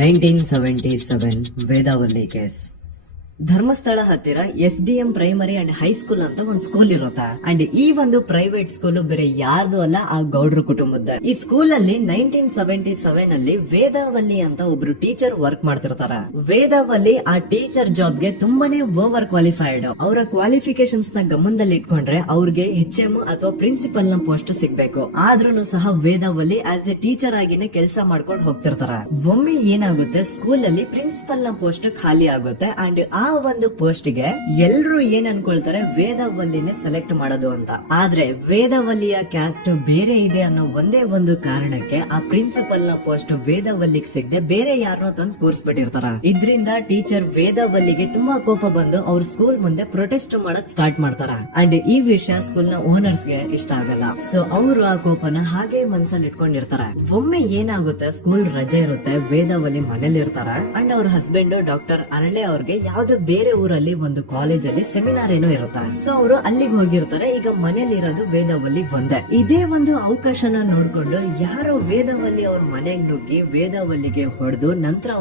1977 ವೇದಾವಲ್ಲಿ ಕೇಸ್. ಧರ್ಮಸ್ಥಳ ಹತ್ತಿರ SDM ಪ್ರೈಮರಿ ಅಂಡ್ ಹೈಸ್ಕೂಲ್ ಅಂತ ಒಂದ್ ಸ್ಕೂಲ್ ಇರುತ್ತೆ. ಅಂಡ್ ಈ ಒಂದು ಪ್ರೈವೇಟ್ ಸ್ಕೂಲ್ ಬೇರೆ ಯಾರ್ದು ಅಲ್ಲ, ಆ ಗೌಡ್ರ ಕುಟುಂಬದ. ಈ ಸ್ಕೂಲ್ ಅಲ್ಲಿ 1977 ಅಲ್ಲಿ ವೇದಾವಲ್ಲಿ ಅಂತ ಒಬ್ರು ಟೀಚರ್ ವರ್ಕ್ ಮಾಡ್ತಿರ್ತಾರ. ವೇದಾವಲ್ಲಿ ಆ ಟೀಚರ್ ಜಾಬ್ ಗೆ ತುಂಬಾನೇ ಓವರ್ ಕ್ವಾಲಿಫೈಡ್. ಅವರ ಕ್ವಾಲಿಫಿಕೇಶನ್ಸ್ ನ ಗಮನದಲ್ಲಿ ಇಟ್ಕೊಂಡ್ರೆ ಅವ್ರಿಗೆ HM ಅಥವಾ ಪ್ರಿನ್ಸಿಪಲ್ ನ ಪೋಸ್ಟ್ ಸಿಗ್ಬೇಕು. ಆದ್ರೂ ಸಹ ವೇದಾವಲ್ಲಿ ಆಸ್ ಎ ಟೀಚರ್ ಆಗಿನೇ ಕೆಲಸ ಮಾಡ್ಕೊಂಡು ಹೋಗ್ತಿರ್ತಾರ. ಒಮ್ಮೆ ಏನಾಗುತ್ತೆ, ಸ್ಕೂಲ್ ಅಲ್ಲಿ ಪ್ರಿನ್ಸಿಪಲ್ ನ ಪೋಸ್ಟ್ ಖಾಲಿ ಆಗುತ್ತೆ. ಅಂಡ್ ಆ ಒಂದು ಪೋಸ್ಟ್ ಗೆ ಎಲ್ರು ಏನ್ ಅನ್ಕೊಳ್ತಾರೆ, ವೇದಾವಲ್ಲಿನೇ ಸೆಲೆಕ್ಟ್ ಮಾಡೋದು ಅಂತ. ಆದ್ರೆ ವೇದಾವಲ್ಲಿಯ ಕ್ಯಾಸ್ಟ್ ಬೇರೆ ಇದೆ ಅನ್ನೋ ಒಂದೇ ಒಂದು ಕಾರಣಕ್ಕೆ ಆ ಪ್ರಿನ್ಸಿಪಲ್ ನ ಪೋಸ್ಟ್ ವೇದಾವಲ್ಲಿಗೆ ಸಿಗದೆ ಬೇರೆ ಯಾರನ್ನೋ ತಂದು ಕೂರಿಸ್ಬಿಟ್ಟಿರ್ತಾರ. ಇದ್ರಿಂದ ಟೀಚರ್ ವೇದಾವಲ್ಲಿಗೆ ತುಂಬಾ ಕೋಪ ಬಂದು ಅವ್ರ ಸ್ಕೂಲ್ ಮುಂದೆ ಪ್ರೊಟೆಸ್ಟ್ ಮಾಡಕ್ ಸ್ಟಾರ್ಟ್ ಮಾಡ್ತಾರ. ಅಂಡ್ ಈ ವಿಷಯ ಸ್ಕೂಲ್ ನ ಓನರ್ಸ್ ಗೆ ಇಷ್ಟ ಆಗಲ್ಲ. ಸೊ ಅವರು ಆ ಕೋಪನ ಹಾಗೆ ಮನ್ಸಲ್ಲಿ ಇಟ್ಕೊಂಡಿರ್ತಾರೆ. ಒಮ್ಮೆ ಏನಾಗುತ್ತೆ, ಸ್ಕೂಲ್ ರಜೆ ಇರುತ್ತೆ, ವೇದಾವಲ್ಲಿ ಮನೇಲಿ ಇರ್ತಾರ. ಅಂಡ್ ಅವ್ರ ಹಸ್ಬೆಂಡ್ ಡಾಕ್ಟರ್ ಅರಳೆ ಅವ್ರಿಗೆ ಯಾವ್ದೋ ಬೇರೆ ಊರಲ್ಲಿ ಒಂದು ಕಾಲೇಜ್ ಅಲ್ಲಿ ಸೆಮಿನಾರ್ ಏನೋ ಇರುತ್ತೆ. ಸೊ ಅವರು ಅಲ್ಲಿಗೆ ಹೋಗಿರ್ತಾರೆ. ಈಗ ಮನೇಲಿ ಇರೋದು ವೇದಾವಲ್ಲಿ ಒಂದೇ. ಇದೇ ಒಂದು ಅವಕಾಶನ ನೋಡ್ಕೊಂಡು ಯಾರೋ ವೇದಾವಲ್ಲಿ ಅವ್ರ ಮನೆಗೆ ನುಗ್ಗಿ ವೇದಾವಲ್ಲಿಗೆ ಹೊಡೆದು ನಂತರ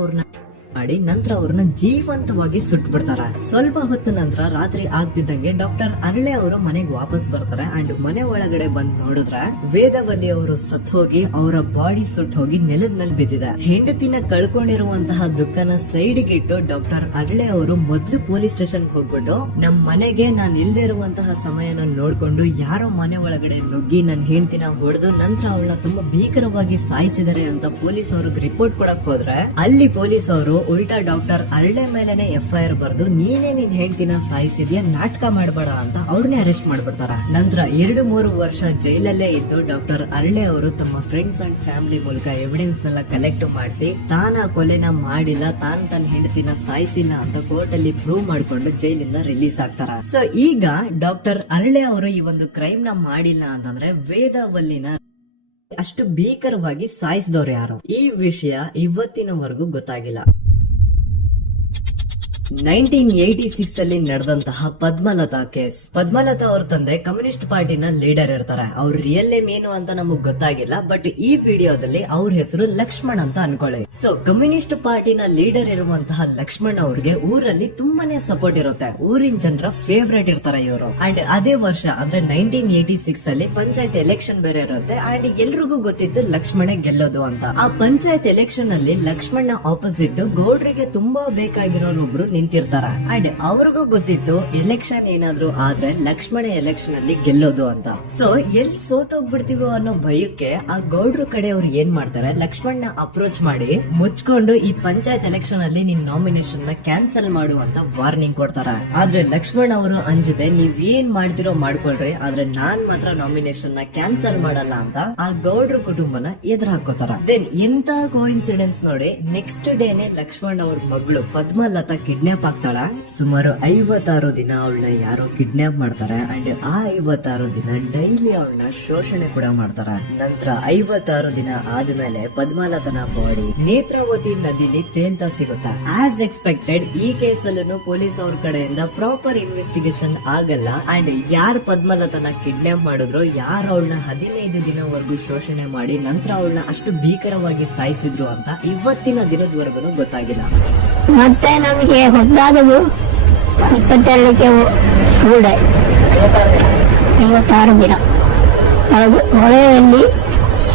ಅವ್ರನ್ನ ಜೀವಂತವಾಗಿ ಸುಟ್ಟು ಬಿಡ್ತಾರ. ಸ್ವಲ್ಪ ಹೊತ್ತು ನಂತರ ರಾತ್ರಿ ಆಗ್ತಿದ್ದಂಗೆ ಡಾಕ್ಟರ್ ಅರಳೆ ಅವರು ಮನೆಗೆ ವಾಪಸ್ ಬರ್ತಾರೆ. ಅಂಡ್ ಮನೆ ಒಳಗಡೆ ಬಂದ್ ನೋಡಿದ್ರೆ ವೇದಾವಲ್ಲಿ ಅವರು ಸತ್ ಹೋಗಿ ಅವರ ಬಾಡಿ ಸುಟ್ಟು ಹೋಗಿ ನೆಲದ ಮೇಲೆ ಬಿದ್ದಿದೆ. ಹೆಂಡತಿನ ಕಳ್ಕೊಂಡಿರುವಂತಹ ದುಃಖನ ಸೈಡ್ಗೆ ಇಟ್ಟು ಡಾಕ್ಟರ್ ಅರಳೆ ಅವರು ಮೊದ್ಲು ಪೊಲೀಸ್ ಸ್ಟೇಷನ್ ಹೋಗ್ಬಿಟ್ಟು ನಮ್ ಮನೆಗೆ ನಾನ್ ಇಲ್ದೇ ಇರುವಂತಹ ಸಮಯನ ನೋಡ್ಕೊಂಡು ಯಾರೋ ಮನೆ ಒಳಗಡೆ ನುಗ್ಗಿ ನನ್ ಹೆಂಡತಿನ ಹೊಡೆದು ನಂತರ ಅವಳನ್ನ ತುಂಬಾ ಭೀಕರವಾಗಿ ಸಾಯಿಸಿದಾರೆ ಅಂತ ಪೊಲೀಸ್ ಅವ್ರಿಗೆ ರಿಪೋರ್ಟ್ ಕೊಡಕ್ ಹೋದ್ರೆ ಅಲ್ಲಿ ಪೊಲೀಸ್ ಅವರು ಉಲ್ಟಾ ಡಾಕ್ಟರ್ ಅರಳೆ ಮೇಲೆನೆ FIR ಬರ್ದು ನೀನೇ ನಿನ್ ಹೆಂಡತಿನ ಸಾಯಿಸಿದ್ಯಾ, ನಾಟಕ ಮಾಡಬೇಡ ಅಂತ ಅವ್ರನ್ನೇ ಅರೆಸ್ಟ್ ಮಾಡ್ಬಿಡ್ತಾರ. ನಂತರ 2-3 ವರ್ಷ ಜೈಲಲ್ಲೇ ಇದ್ದು ಡಾಕ್ಟರ್ ಅರಳೆ ಅವರು ತಮ್ಮ ಫ್ರೆಂಡ್ಸ್ ಅಂಡ್ ಫ್ಯಾಮಿಲಿ ಮೂಲಕ ಎವಿಡೆನ್ಸ್ ನೆಲ್ಲ ಕಲೆಕ್ಟ್ ಮಾಡಿಸಿ ತಾನ ಕೊಲೆನ ಮಾಡಿಲ್ಲ, ತನ್ನ ಹೆಂಡತಿನ ಸಾಯಿಸಿಲ್ಲ ಅಂತ ಕೋರ್ಟ್ ಅಲ್ಲಿ ಪ್ರೂವ್ ಮಾಡ್ಕೊಂಡು ಜೈಲಿಂದ ರಿಲೀಸ್ ಆಗ್ತಾರ. ಸೊ ಈಗ ಡಾಕ್ಟರ್ ಅರಳೆ ಅವರು ಈ ಒಂದು ಕ್ರೈಮ್ ನ ಮಾಡಿಲ್ಲ ಅಂತಂದ್ರೆ ವೇದಾವಲ್ಲಿನ ಅಷ್ಟು ಭೀಕರವಾಗಿ ಸಾಯಿಸಿದವ್ರು ಯಾರು, ಈ ವಿಷಯ ಇವತ್ತಿನವರೆಗೂ ಗೊತ್ತಾಗಿಲ್ಲ. 1986 ಅಲ್ಲಿ ನಡೆದಂತಹ ಪದ್ಮಲತಾ ಕೇಸ್. ಪದ್ಮಲತಾ ಅವ್ರ ತಂದೆ ಕಮ್ಯುನಿಸ್ಟ್ ಪಾರ್ಟಿನ ಲೀಡರ್ ಇರ್ತಾರೆ. ಅವ್ರ ರಿಯಲ್ ನೇಮ್ ಏನು ಅಂತ ನಮಗ್ ಗೊತ್ತಾಗಿಲ್ಲ, ಬಟ್ ಈ ವಿಡಿಯೋದಲ್ಲಿ ಅವ್ರ ಹೆಸರು ಲಕ್ಷ್ಮಣ್ ಅಂತ ಅನ್ಕೊಳ್ಳಿ. ಸೊ ಕಮ್ಯುನಿಸ್ಟ್ ಪಾರ್ಟಿನ ಲೀಡರ್ ಇರುವಂತಹ ಲಕ್ಷ್ಮಣ್ ಅವ್ರಿಗೆ ಊರಲ್ಲಿ ತುಂಬಾನೇ ಸಪೋರ್ಟ್ ಇರುತ್ತೆ. ಊರಿನ ಜನರ ಫೇವ್ರೇಟ್ ಇರ್ತಾರೆ ಇವರು. ಅಂಡ್ ಅದೇ ವರ್ಷ ಅಂದ್ರೆ 1986 ಅಲ್ಲಿ ಪಂಚಾಯತ್ ಎಲೆಕ್ಷನ್ ಬೇರೆ ಇರುತ್ತೆ. ಅಂಡ್ ಎಲ್ರಿಗೂ ಗೊತ್ತಿತ್ತು ಲಕ್ಷ್ಮಣ ಗೆಲ್ಲೋದು ಅಂತ. ಆ ಪಂಚಾಯತ್ ಎಲೆಕ್ಷನ್ ಅಲ್ಲಿ ಲಕ್ಷ್ಮಣ್ ಆಪೋಸಿಟ್ ಗೌಡ್ರಿಗೆ ತುಂಬಾ ಬೇಕಾಗಿರೋರು ಒಬ್ರು ನಿಂತಿರ್ತಾರ. ಅಂಡ್ ಅವ್ರಿಗೂ ಗೊತ್ತಿತ್ತು ಎಲೆಕ್ಷನ್ ಏನಾದ್ರು ಆದ್ರೆ ಲಕ್ಷ್ಮಣ ಎಲೆಕ್ಷನ್ ಅಲ್ಲಿ ಗೆಲ್ಲೋದು ಅಂತ. ಸೊ ಎಲ್ಲಿ ಸೋತೋಗ್ಬಿಡ್ತೀವೋ ಅನ್ನೋ ಭಯಕ್ಕೆ ಆ ಗೌಡ್ರ ಕಡೆ ಅವ್ರು ಏನ್ ಮಾಡ್ತಾರೆ, ಲಕ್ಷ್ಮಣ್ ಅಪ್ರೋಚ್ ಮಾಡಿ ಮುಚ್ಕೊಂಡು ಈ ಪಂಚಾಯತ್ ಎಲೆಕ್ಷನ್ ಅಲ್ಲಿ ನಿನ್ ನಾಮಿನೇಷನ್ ನ ಕ್ಯಾನ್ಸಲ್ ಮಾಡು ಅಂತ ವಾರ್ನಿಂಗ್ ಕೊಡ್ತಾರ. ಆದ್ರೆ ಲಕ್ಷ್ಮಣ್ ಅವರು ಅಂಜಿದೆ, ನೀವ್ ಏನ್ ಮಾಡ್ತಿರೋ ಮಾಡ್ಕೊಳ್ರಿ, ಆದ್ರೆ ನಾನ್ ಮಾತ್ರ ನಾಮಿನೇಷನ್ ನ ಕ್ಯಾನ್ಸಲ್ ಮಾಡಲ್ಲ ಅಂತ ಆ ಗೌಡ್ರ ಕುಟುಂಬನ ಎದುರು ಹಾಕೋತಾರ. ದೆನ್ ಎಂತ ಕೋಇನ್ಸಿಡೆನ್ಸ್ ನೋಡಿ, ನೆಕ್ಸ್ಟ್ ಡೇನೆ ಲಕ್ಷ್ಮಣ್ ಅವ್ರ ಮಗಳು ಪದ್ಮಲತಾ ಕಿಡ್ನಾಪ್ ಆಗ್ತಾಳ. ಸುಮಾರು 56 ದಿನ ಅವಳನ್ನ ಯಾರೋ ಕಿಡ್ನಾಪ್ ಮಾಡ್ತಾರೆ. ಅಂಡ್ ಆ 56 ದಿನ ಡೈಲಿ ಅವಳನ್ನ ಶೋಷಣೆ ಕೂಡ ಮಾಡ್ತಾರ. ನಂತರ 56 ದಿನ ಆದ್ಮೇಲೆ ಪದ್ಮಲತನ ಬಾಡಿ ನೇತ್ರಾವತಿ ನದಿಲಿ ತೇಲ್ತಾ ಸಿಗುತ್ತಾ. ಆಸ್ ಎಕ್ಸ್ಪೆಕ್ಟೆಡ್ ಈ ಕೇಸಲ್ಲೂ ಪೊಲೀಸ್ ಅವ್ರ ಕಡೆಯಿಂದ ಪ್ರಾಪರ್ ಇನ್ವೆಸ್ಟಿಗೇಷನ್ ಆಗಲ್ಲ. ಅಂಡ್ ಯಾರ್ ಪದ್ಮಲತನ ಕಿಡ್ನಾಪ್ ಮಾಡಿದ್ರು, ಯಾರು ಅವಳನ್ನ 15 ದಿನವರೆಗೂ ಶೋಷಣೆ ಮಾಡಿ ನಂತರ ಅವಳನ್ನ ಅಷ್ಟು ಭೀಕರವಾಗಿ ಸಾಯಿಸಿದ್ರು ಅಂತ ಇವತ್ತಿನ ದಿನದವರೆಗೂ ಗೊತ್ತಾಗಿಲ್ಲ. ಮತ್ತೆ ನಮಗೆ ಹೊದ್ದಾದದು 22ಕ್ಕೆ ಸ್ಕೂಲ್ ಡೇ, 56 ದಿನ ಹೊಳೆಯಲ್ಲಿ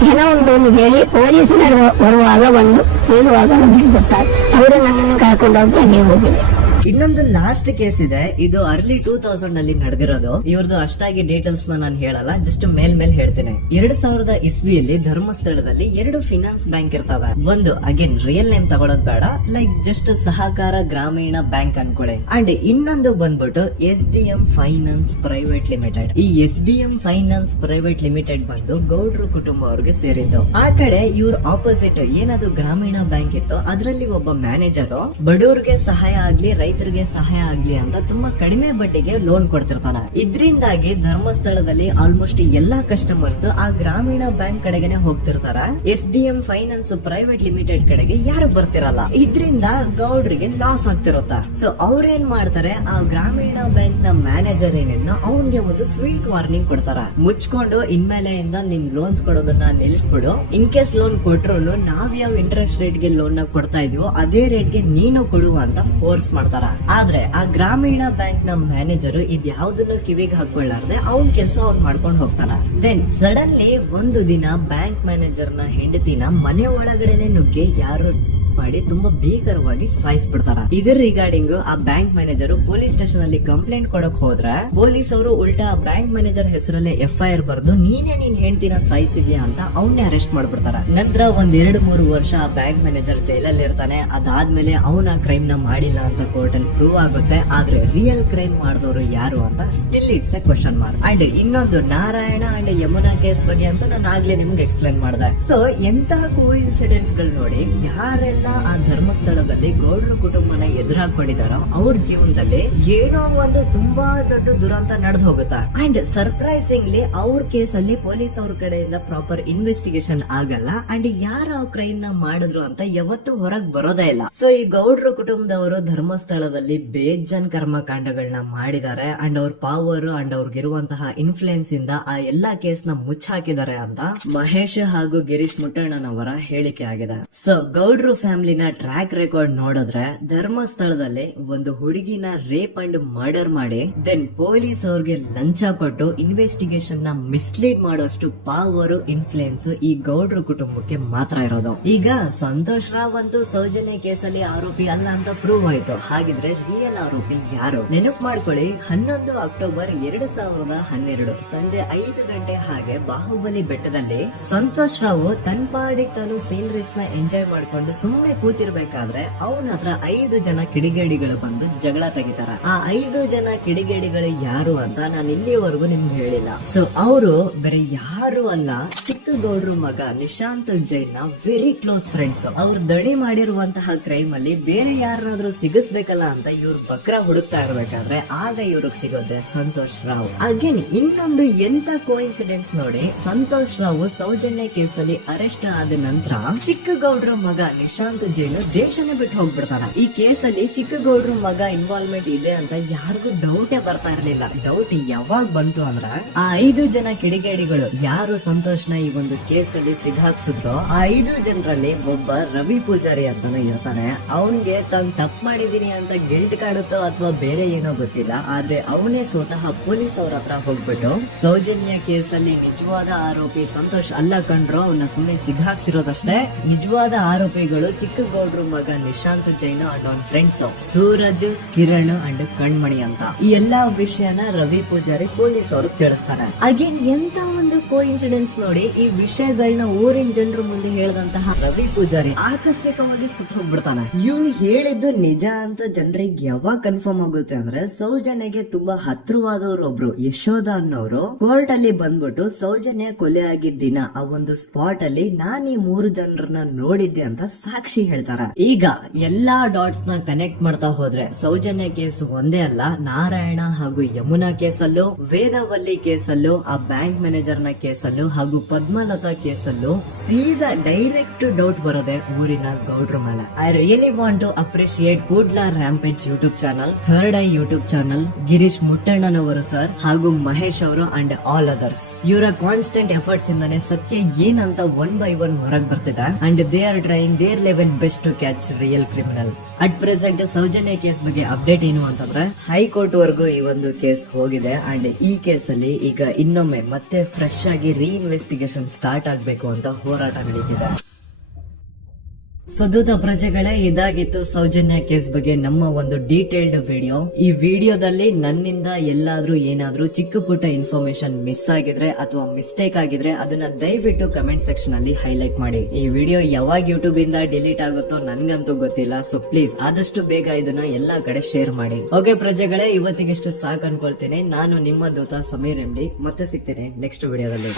ಏನೋ ಒಂದು ಹೇಳಿ ಪೊಲೀಸರು ಬರುವಾಗ ಬಂದು ಹೇಳುವಾಗ ನಮಗೆ ಗೊತ್ತಾಗ ಅವರು ನನ್ನನ್ನು ಕರ್ಕೊಂಡೋಗಿ ಅಲ್ಲಿ ಹೋಗಿದ್ದೆ. ಇನ್ನೊಂದು ಲಾಸ್ಟ್ ಕೇಸ್ ಇದೆ, ಇದು ಅರ್ಲಿ 2000 ಅಲ್ಲಿ ನಡೆದಿರೋದು. ಇವ್ರದ್ದು ಅಷ್ಟಾಗಿ ಡೀಟೇಲ್ಸ್ ನಾನು ಹೇಳಲ್ಲ, ಜಸ್ಟ್ ಮೇಲ್ ಹೇಳ್ತೇನೆ. 2000 ಇಸ್ವಿಯಲ್ಲಿ ಧರ್ಮಸ್ಥಳದಲ್ಲಿ 2 ಫಿನಾನ್ಸ್ ಬ್ಯಾಂಕ್ ಇರ್ತಾವೆ. ಒಂದು ಅಗೇನ್ ರಿಯಲ್ ನೇಮ್ ತಗೊಳೋದ್ ಬೇಡ, ಲೈಕ್ ಜಸ್ಟ್ ಸಹಕಾರ ಗ್ರಾಮೀಣ ಬ್ಯಾಂಕ್ ಅನ್ಕೊಳ್ಳಿ. ಅಂಡ್ ಇನ್ನೊಂದು ಬಂದ್ಬಿಟ್ಟು SDM ಫೈನಾನ್ಸ್ ಪ್ರೈವೇಟ್ ಲಿಮಿಟೆಡ್. ಈ SDM ಫೈನಾನ್ಸ್ ಪ್ರೈವೇಟ್ ಲಿಮಿಟೆಡ್ ಬಂದು ಗೌಡ್ರು ಕುಟುಂಬ ಅವ್ರಿಗೆ ಸೇರಿದ್ದು. ಆ ಕಡೆ ಇವ್ರ ಆಪೋಸಿಟ್ ಏನದು ಗ್ರಾಮೀಣ ಬ್ಯಾಂಕ್ ಇತ್ತು, ಅದರಲ್ಲಿ ಒಬ್ಬ ಮ್ಯಾನೇಜರ್ ಬಡವರಿಗೆ ಸಹಾಯ ಆಗ್ಲಿ ರೈತರಿಗೆ ಸಹಾಯ ಆಗ್ಲಿ ಅಂತ ತುಂಬಾ ಕಡಿಮೆ ಬಡ್ಡಿಗೆ ಲೋನ್ ಕೊಡ್ತಿರ್ತಾನ. ಇದ್ರಿಂದಾಗಿ ಧರ್ಮಸ್ಥಳದಲ್ಲಿ ಆಲ್ಮೋಸ್ಟ್ ಎಲ್ಲಾ ಕಸ್ಟಮರ್ಸ್ ಆ ಗ್ರಾಮೀಣ ಬ್ಯಾಂಕ್ ಕಡೆಗೆ ಹೋಗ್ತಿರ್ತಾರ. SDM ಫೈನಾನ್ಸ್ ಪ್ರೈವೇಟ್ ಲಿಮಿಟೆಡ್ ಕಡೆಗೆ ಯಾರು ಬರ್ತಿರಲ್ಲ. ಇದ್ರಿಂದ ಗೌಡ್ರಿಗೆ ಲಾಸ್ ಆಗ್ತಿರುತ್ತ. ಸೊ ಅವ್ರೇನ್ ಮಾಡ್ತಾರೆ, ಆ ಗ್ರಾಮೀಣ ಬ್ಯಾಂಕ್ ನ ಮ್ಯಾನೇಜರ್ ಏನಿದ್ನೋ ಅವನ್ಗೆ ಒಂದು ಸ್ವೀಟ್ ವಾರ್ನಿಂಗ್ ಕೊಡ್ತಾರ. ಮುಚ್ಕೊಂಡು ಇನ್ಮೇಲೆಯಿಂದ ನಿನ್ ಲೋನ್ಸ್ ಕೊಡೋದನ್ನ ನಿಲ್ಲಿಸ್ಬಿಡು. ಇನ್ ಕೇಸ್ ಲೋನ್ ಕೊಟ್ರು ನಾವ್ ಯಾವ ಇಂಟ್ರೆಸ್ಟ್ ರೇಟ್ ಗೆ ಲೋನ್ ನ ಕೊಡ್ತಾ ಇದೀವೋ ಅದೇ ರೇಟ್ ಗೆ ನೀನು ಕೊಡುವ ಅಂತ ಫೋರ್ಸ್ ಮಾಡ್ತಾರ. ಆದ್ರೆ ಆ ಗ್ರಾಮೀಣ ಬ್ಯಾಂಕ್ ನ ಮ್ಯಾನೇಜರ್ ಇದ್ಯಾವುದನ್ನು ಕಿವಿಗೆ ಹಾಕೊಳ್ಳಾರ್ದೆ ಅವ್ನ್ ಕೆಲಸ ಅವ್ನ್ ಮಾಡ್ಕೊಂಡು ಹೋಗ್ತಾನ. ದೆನ್ ಸಡನ್ಲಿ ಒಂದು ದಿನ ಬ್ಯಾಂಕ್ ಮ್ಯಾನೇಜರ್ ನ ಹೆಂಡತಿನ ಮನೆ ಒಳಗಡೆನೆ ನುಗ್ಗಿ ಯಾರು ಮಾಡಿ ತುಂಬಾ ಭೀಕರವಾಗಿ ಸಾಯಿಸ್ಬಿಡ್ತಾರ. ಇದರ ರಿಗಾರ್ಡಿಂಗ್ ಆ ಬ್ಯಾಂಕ್ ಮ್ಯಾನೇಜರ್ ಪೊಲೀಸ್ ಸ್ಟೇಷನ್ ಅಲ್ಲಿ ಕಂಪ್ಲೇಂಟ್ ಕೊಡಕ್ ಹೋದ್ರೆ ಪೊಲೀಸ್ ಅವರು ಉಲ್ಟಾ ಬ್ಯಾಂಕ್ ಮ್ಯಾನೇಜರ್ ಹೆಸರಲ್ಲೇ FIR ಬರ್ದು ನೀನ್ ಹೆಂಡ್ತಿನ ಸಾಯಿಸಿದ್ಯಾ ಅಂತ ಅವನ್ನೇ ಅರೆಸ್ಟ್ ಮಾಡ್ಬಿಡ್ತಾರ. ನಂತರ 1-2-3 ವರ್ಷ ಆ ಬ್ಯಾಂಕ್ ಮ್ಯಾನೇಜರ್ ಜೈಲಲ್ಲಿ ಇರ್ತಾನೆ. ಅದಾದ್ಮೇಲೆ ಅವನ ಕ್ರೈಮ್ ನ ಮಾಡಿಲ್ಲ ಅಂತ ಕೋರ್ಟ್ ಅಲ್ಲಿ ಪ್ರೂವ್ ಆಗುತ್ತೆ. ಆದ್ರೆ ರಿಯಲ್ ಕ್ರೈಮ್ ಮಾಡಿದವರು ಯಾರು ಅಂತ still it's A question mark. And ಇನ್ನೊಂದು ನಾರಾಯಣ ಅಂಡ್ ಯಮುನಾ ಕೇಸ್ ಬಗ್ಗೆ ಅಂತ ನಾನು ಆಗ್ಲೇ ನಿಮ್ಗೆ ಎಕ್ಸ್ಪ್ಲೇನ್ ಮಾಡಿದೆ. ಸೊ ಎಂತಹ ಕೋಇನ್ಸಿಡೆಂಟ್ಸ್ ಗಳು ನೋಡಿ, ಯಾರೆಲ್ಲ ಆ ಧರ್ಮಸ್ಥಳದಲ್ಲಿ ಗೌಡ್ರ ಕುಟುಂಬನ ಎದುರಾಕೊಂಡಿದಾರೋ ಅವ್ರ ಜೀವನದಲ್ಲಿ ಏನೋ ಒಂದು ತುಂಬಾ ದೊಡ್ಡ ದುರಂತ ನಡೆದು ಹೋಗುತ್ತಾ. ಅಂಡ್ ಸರ್ಪ್ರೈಸಿಂಗ್ಲಿ ಅವ್ರ ಕೇಸ್ ಅಲ್ಲಿ ಪೊಲೀಸ್ ಅವ್ರ ಕಡೆಯಿಂದ ಪ್ರಾಪರ್ ಇನ್ವೆಸ್ಟಿಗೇಷನ್ ಆಗಲ್ಲ. ಅಂಡ್ ಯಾರು ಆ ಕ್ರೈಮ್ ನ ಮಾಡಿದ್ರು ಅಂತ ಯಾವತ್ತೂ ಹೊರಗ್ ಬರೋದೇ ಇಲ್ಲ. ಸೊ ಈ ಗೌಡ್ರ ಕುಟುಂಬದವರು ಧರ್ಮಸ್ಥಳದಲ್ಲಿ ಬೇಜನ್ ಕರ್ಮಕಾಂಡಗಳನ್ನ ಮಾಡಿದ್ದಾರೆ. ಅಂಡ್ ಅವ್ರ ಪವರ್ ಅಂಡ್ ಅವ್ರಿಗಿರುವಂತಹ ಇನ್ಫ್ಲೂಯೆನ್ಸ್ ಇಂದ ಆ ಎಲ್ಲಾ ಕೇಸ್ ನ ಮುಚ್ಚಾಕಿದ್ದಾರೆ ಅಂತ ಮಹೇಶ್ ಹಾಗೂ ಗಿರೀಶ್ ಮುಟ್ಟಣ್ಣನವರ ಹೇಳಿಕೆ ಆಗಿದೆ. ಸೊ ಗೌಡ್ರು ಫ್ಯಾಮಿಲಿನ ಟ್ರ್ಯಾಕ್ ರೆಕಾರ್ಡ್ ನೋಡಿದ್ರೆ ಧರ್ಮಸ್ಥಳದಲ್ಲಿ ಒಂದು ಹುಡುಗಿನ ರೇಪ್ ಅಂಡ್ ಮರ್ಡರ್ ಮಾಡಿ ದೆನ್ ಪೊಲೀಸ್ ಅವ್ರಿಗೆ ಲಂಚ ಕೊಟ್ಟು ಇನ್ವೆಸ್ಟಿಗೇಷನ್ ನ ಮಿಸ್ಲೀಡ್ ಮಾಡೋಷ್ಟು ಪವರ್ ಇನ್ಫ್ಲೂಯೆನ್ಸ್ ಈ ಗೌಡ್ರ ಕುಟುಂಬಕ್ಕೆ ಮಾತ್ರ ಇರೋದು. ಈಗ ಸಂತೋಷ್ ರಾವ್ ಅಂತೂ ಸೌಜನ್ಯ ಕೇಸಲ್ಲಿ ಆರೋಪಿ ಅಲ್ಲ ಅಂತ ಪ್ರೂವ್ ಆಯ್ತು. ಹಾಗಿದ್ರೆ ರಿಯಲ್ ಆರೋಪಿ ಯಾರು? ನೆನಪು ಮಾಡ್ಕೊಳ್ಳಿ, 11 ಅಕ್ಟೋಬರ್ 2012 ಸಂಜೆ 5 ಗಂಟೆ ಹಾಗೆ ಬಾಹುಬಲಿ ಬೆಟ್ಟದಲ್ಲಿ ಸಂತೋಷ್ ರಾವ್ ತನ್ ಪಾಡಿಗೆ ತಾನು ಸೀನರೀಸ್ ನ ಎಂಜಾಯ್ ಮಾಡ್ಕೊಂಡು ಸುಮ್ನೆ ಕೂತಿರ್ಬೇಕಾದ್ರೆ ಅವನ ಹತ್ರ 5 ಜನ ಕಿಡಿಗೇಡಿಗಳು ಬಂದು ಜಗಳ ತೆಗಿತಾರ. ಆ 5 ಜನ ಕಿಡಿಗೇಡಿಗಳು ಯಾರು ಅಂತ ನಾನು ಇಲ್ಲಿವರೆಗೂ ನಿಮ್ಗೆ ಹೇಳಿಲ್ಲ. ಸೊ ಅವರು ಬೇರೆ ಯಾರು ಅಲ್ಲ, ಚಿಕ್ಕ ಗೌಡ್ರ ಮಗ ನಿಶಾಂತ್ ಜೈನ್ ನ ವೆರಿ ಕ್ಲೋಸ್ ಫ್ರೆಂಡ್ಸ್. ಅವ್ರ ದಣಿ ಮಾಡಿರುವಂತಹ ಕ್ರೈಮ್ ಅಲ್ಲಿ ಬೇರೆ ಯಾರನ್ನಾದ್ರೂ ಸಿಗಿಸ್ಬೇಕಲ್ಲ ಅಂತ ಇವ್ರು ಬಕ್ರ ಹುಡುಕ್ತಾ ಇರ್ಬೇಕಾದ್ರೆ ಆಗ ಇವ್ರಿಗೆ ಸಿಗೋದೆ ಸಂತೋಷ್ ರಾವ್. ಅಗೇನ್ ಇನ್ನೊಂದು ಎಂತ ಕೋಇನ್ಸಿಡೆನ್ಸ್ ನೋಡಿ, ಸಂತೋಷ್ ರಾವ್ ಸೌಜನ್ಯ ಕೇಸಲ್ಲಿ ಅರೆಸ್ಟ್ ಆದ ನಂತರ ಚಿಕ್ಕ ಗೌಡ್ರ ಮಗ ನಿಶಾಂತ್ ಜೈನ್ ದೇಶನೇ ಬಿಟ್ಟು ಹೋಗ್ಬಿಡ್ತಾರ. ಈ ಕೇಸಲ್ಲಿ ಚಿಕ್ಕ ಗೌಡ್ರ ಮಗ ಇನ್ವಾಲ್ವ್ಮೆಂಟ್ ಇದೆ ಅಂತ ಯಾರಿಗೂ ಡೌಟೇ ಬರ್ತಾ ಇರ್ಲಿಲ್ಲ. ಡೌಟ್ ಯಾವಾಗ ಬಂತು ಅಂದ್ರ ಆ 5 ಜನ ಕಿಡಿಗೇಡಿಗಳು ಯಾರು ಸಂತೋಷ್ನ ಈ ಒಂದು ಕೇಸಲ್ಲಿ ಸಿಗಾಕ್ಸಿದ್ರು ಆ 5 ಜನರಲ್ಲಿ ಒಬ್ಬ ರವಿ ಪೂಜಾರಿ ಅಂತಾನೆ ಇರ್ತಾನೆ. ಅವನ್ಗೆ ತಾನು ತಪ್ಪು ಮಾಡಿದೀನಿ ಅಂತ ಗಿಲ್ಟ್ ಕಾಡುತ್ತೋ ಅಥವಾ ಬೇರೆ ಏನೋ ಗೊತ್ತಿಲ್ಲ. ಆದ್ರೆ ಅವನೇ ಸ್ವತಃ ಪೊಲೀಸ್ ಅವ್ರ ಹತ್ರ ಹೋಗ್ಬಿಟ್ಟು ಸೌಜನ್ಯ ಕೇಸಲ್ಲಿ ನಿಜವಾದ ಆರೋಪಿ ಸಂತೋಷ್ ಅಲ್ಲ ಕಂಡ್ರು, ಅವನ್ನ ಸುಮ್ಮನೆ ಸಿಗಾಕ್ಸಿರೋದಷ್ಟೇ, ನಿಜವಾದ ಆರೋಪಿಗಳು ಚಿಕ್ಕ ಗೌಡ್ರ ಮಗ ನಿಶಾಂತ್ ಜೈನ್ ಅಂಡ್ ಅವನ್ ಫ್ರೆಂಡ್ಸ್ ಸೂರಜ್, ಕಿರಣ್ ಅಂಡ್ ಕಣ್ಮಣಿ ಅಂತ. ಈ ಎಲ್ಲಾ ವಿಷಯನ ರವಿ ಪೂಜಾರಿ ಪೊಲೀಸ್ ಅವ್ರಿಗೆ ತಿಳಿಸ್ತಾನೆ. ಅಗೇನ್ ಎಂತ ಒಂದು ಕೋಇನ್ಸಿಡೆನ್ಸ್ ನೋಡಿ, ಈ ವಿಷಯಗಳನ್ನ ಊರಿನ ಜನರ ಮುಂದೆ ಹೇಳಿದಂತಹ ರವಿ ಪೂಜಾರಿ ಆಕಸ್ಮಿಕವಾಗಿ ಸತ್ತು ಹೋಗ್ಬಿಡ್ತಾನೆ. ಇವ್ನು ಹೇಳಿದ್ದು ನಿಜ ಅಂತ ಜನರಿಗೆ ಯಾವಾಗ ಕನ್ಫರ್ಮ್ ಆಗುತ್ತೆ ಅಂದ್ರೆ ಸೌಜನ್ಯಗೆ ತುಂಬಾ ಹತ್ರವಾದವ್ರು ಒಬ್ರು ಯಶೋಧ ಅನ್ನೋರು ಕೋರ್ಟ್ ಅಲ್ಲಿ ಬಂದ್ಬಿಟ್ಟು ಸೌಜನ್ಯ ಕೊಲೆ ಆಗಿದ್ದ ದಿನ ಆ ಒಂದು ಸ್ಪಾಟ್ ಅಲ್ಲಿ ನಾನ್ ಈ 3 ಜನರನ್ನ ನೋಡಿದ್ದೆ ಅಂತ ಸಾಕ್ಷಿ ಹೇಳ್ತಾರ. ಈಗ ಎಲ್ಲಾ ಡಾಟ್ಸ್ ನ ಕನೆಕ್ಟ್ ಮಾಡ್ತಾ ಹೋದ್ರೆ ಸೌಜನ್ಯ ಕೇಸ್ ಒಂದೇ ಅಲ್ಲ, ನಾರಾಯಣ ಹಾಗೂ ಯಮುನಾ ಕೇಸಲ್ಲೂ, ವೇದವಲ್ಲಿ ಕೇಸಲ್ಲೂ, ಆ ಬ್ಯಾಂಕ್ ಮ್ಯಾನೇಜರ್ ನ ಕೇಸಲ್ಲೂ ಹಾಗೂ ಪದ್ಮಲತಾ ಕೇಸಲ್ಲೂ ಸೀದಾ ಡೈರೆಕ್ಟ್ ಡೌಟ್ ಬರೋದೆ ಊರಿನ ಗೌಡ್ರ ಮೇಲೆ. I really want to appreciate Kudla Rampage YouTube channel, Third Eye YouTube channel, Girish ಮುಟ್ಟಣ್ಣನವರು ಸರ್ ಹಾಗೂ ಮಹೇಶ್ ಅವರು ಅಂಡ್ ಆಲ್ ಅದರ್ಸ್. ಇವರ ಕಾನ್ಸ್ಟೆಂಟ್ ಎಫರ್ಟ್ಸ್ ಇಂದಾನೆ ಸತ್ಯ ಏನಂತ 1 by 1 ಹೊರಗೆ ಬರ್ತಿದೆ. And they are trying their level best to catch real criminals. At present Soujanya case ಬಗ್ಗೆ ಅಪ್ಡೇಟ್ ಏನು ಅಂತಂದ್ರೆ ಹೈಕೋರ್ಟ್ ವರೆಗೂ ಈ ಒಂದು ಕೇಸ್ ಹೋಗಿದೆ. ಅಂಡ್ ಈ ಕೇಸ್ ಅಲ್ಲಿ ಈಗ ಇನ್ನೊಮ್ಮೆ ಮತ್ತೆ ಫ್ರೆಶ್ ಆಗಿ ರೀಇನ್ವೆಸ್ಟಿಗೇಷನ್ ಸ್ಟಾರ್ಟ್ ಆಗ್ಬೇಕು ಅಂತ ಹೋರಾಟ ನಡೀತಿದೆ. ಸದುತ ಪ್ರಜೆಗಳೇ, ಇದಾಗಿತ್ತು ಸೌಜನ್ಯ ಕೇಸ್ ಬಗ್ಗೆ ನಮ್ಮ ಒಂದು ಡೀಟೇಲ್ಡ್ ವಿಡಿಯೋ. ಈ ವಿಡಿಯೋದಲ್ಲಿ ನನ್ನಿಂದ ಎಲ್ಲಾದ್ರೂ ಏನಾದ್ರೂ ಚಿಕ್ಕ ಪುಟ್ಟ ಇನ್ಫಾರ್ಮೇಶನ್ ಮಿಸ್ ಆಗಿದ್ರೆ ಅಥವಾ ಮಿಸ್ಟೇಕ್ ಆಗಿದ್ರೆ ಅದನ್ನ ದಯವಿಟ್ಟು ಕಮೆಂಟ್ ಸೆಕ್ಷನ್ ಅಲ್ಲಿ ಹೈಲೈಟ್ ಮಾಡಿ. ಈ ವಿಡಿಯೋ ಯಾವಾಗ ಯೂಟ್ಯೂಬ್ ಇಂದ ಡಿಲೀಟ್ ಆಗುತ್ತೋ ನನ್ಗಂತೂ ಗೊತ್ತಿಲ್ಲ. ಸೊ ಪ್ಲೀಸ್ ಆದಷ್ಟು ಬೇಗ ಇದನ್ನ ಎಲ್ಲಾ ಕಡೆ ಶೇರ್ ಮಾಡಿ. ಓಕೆ ಪ್ರಜೆಗಳೇ, ಇವತ್ತಿಗಿಷ್ಟು ಸಾಕು ಅನ್ಕೊಳ್ತೀನಿ. ನಾನು ನಿಮ್ಮ ದೂತ ಸಮೀರ್ MD. ಮತ್ತೆ ಸಿಗ್ತೇನೆ ನೆಕ್ಸ್ಟ್ ವಿಡಿಯೋದಲ್ಲಿ.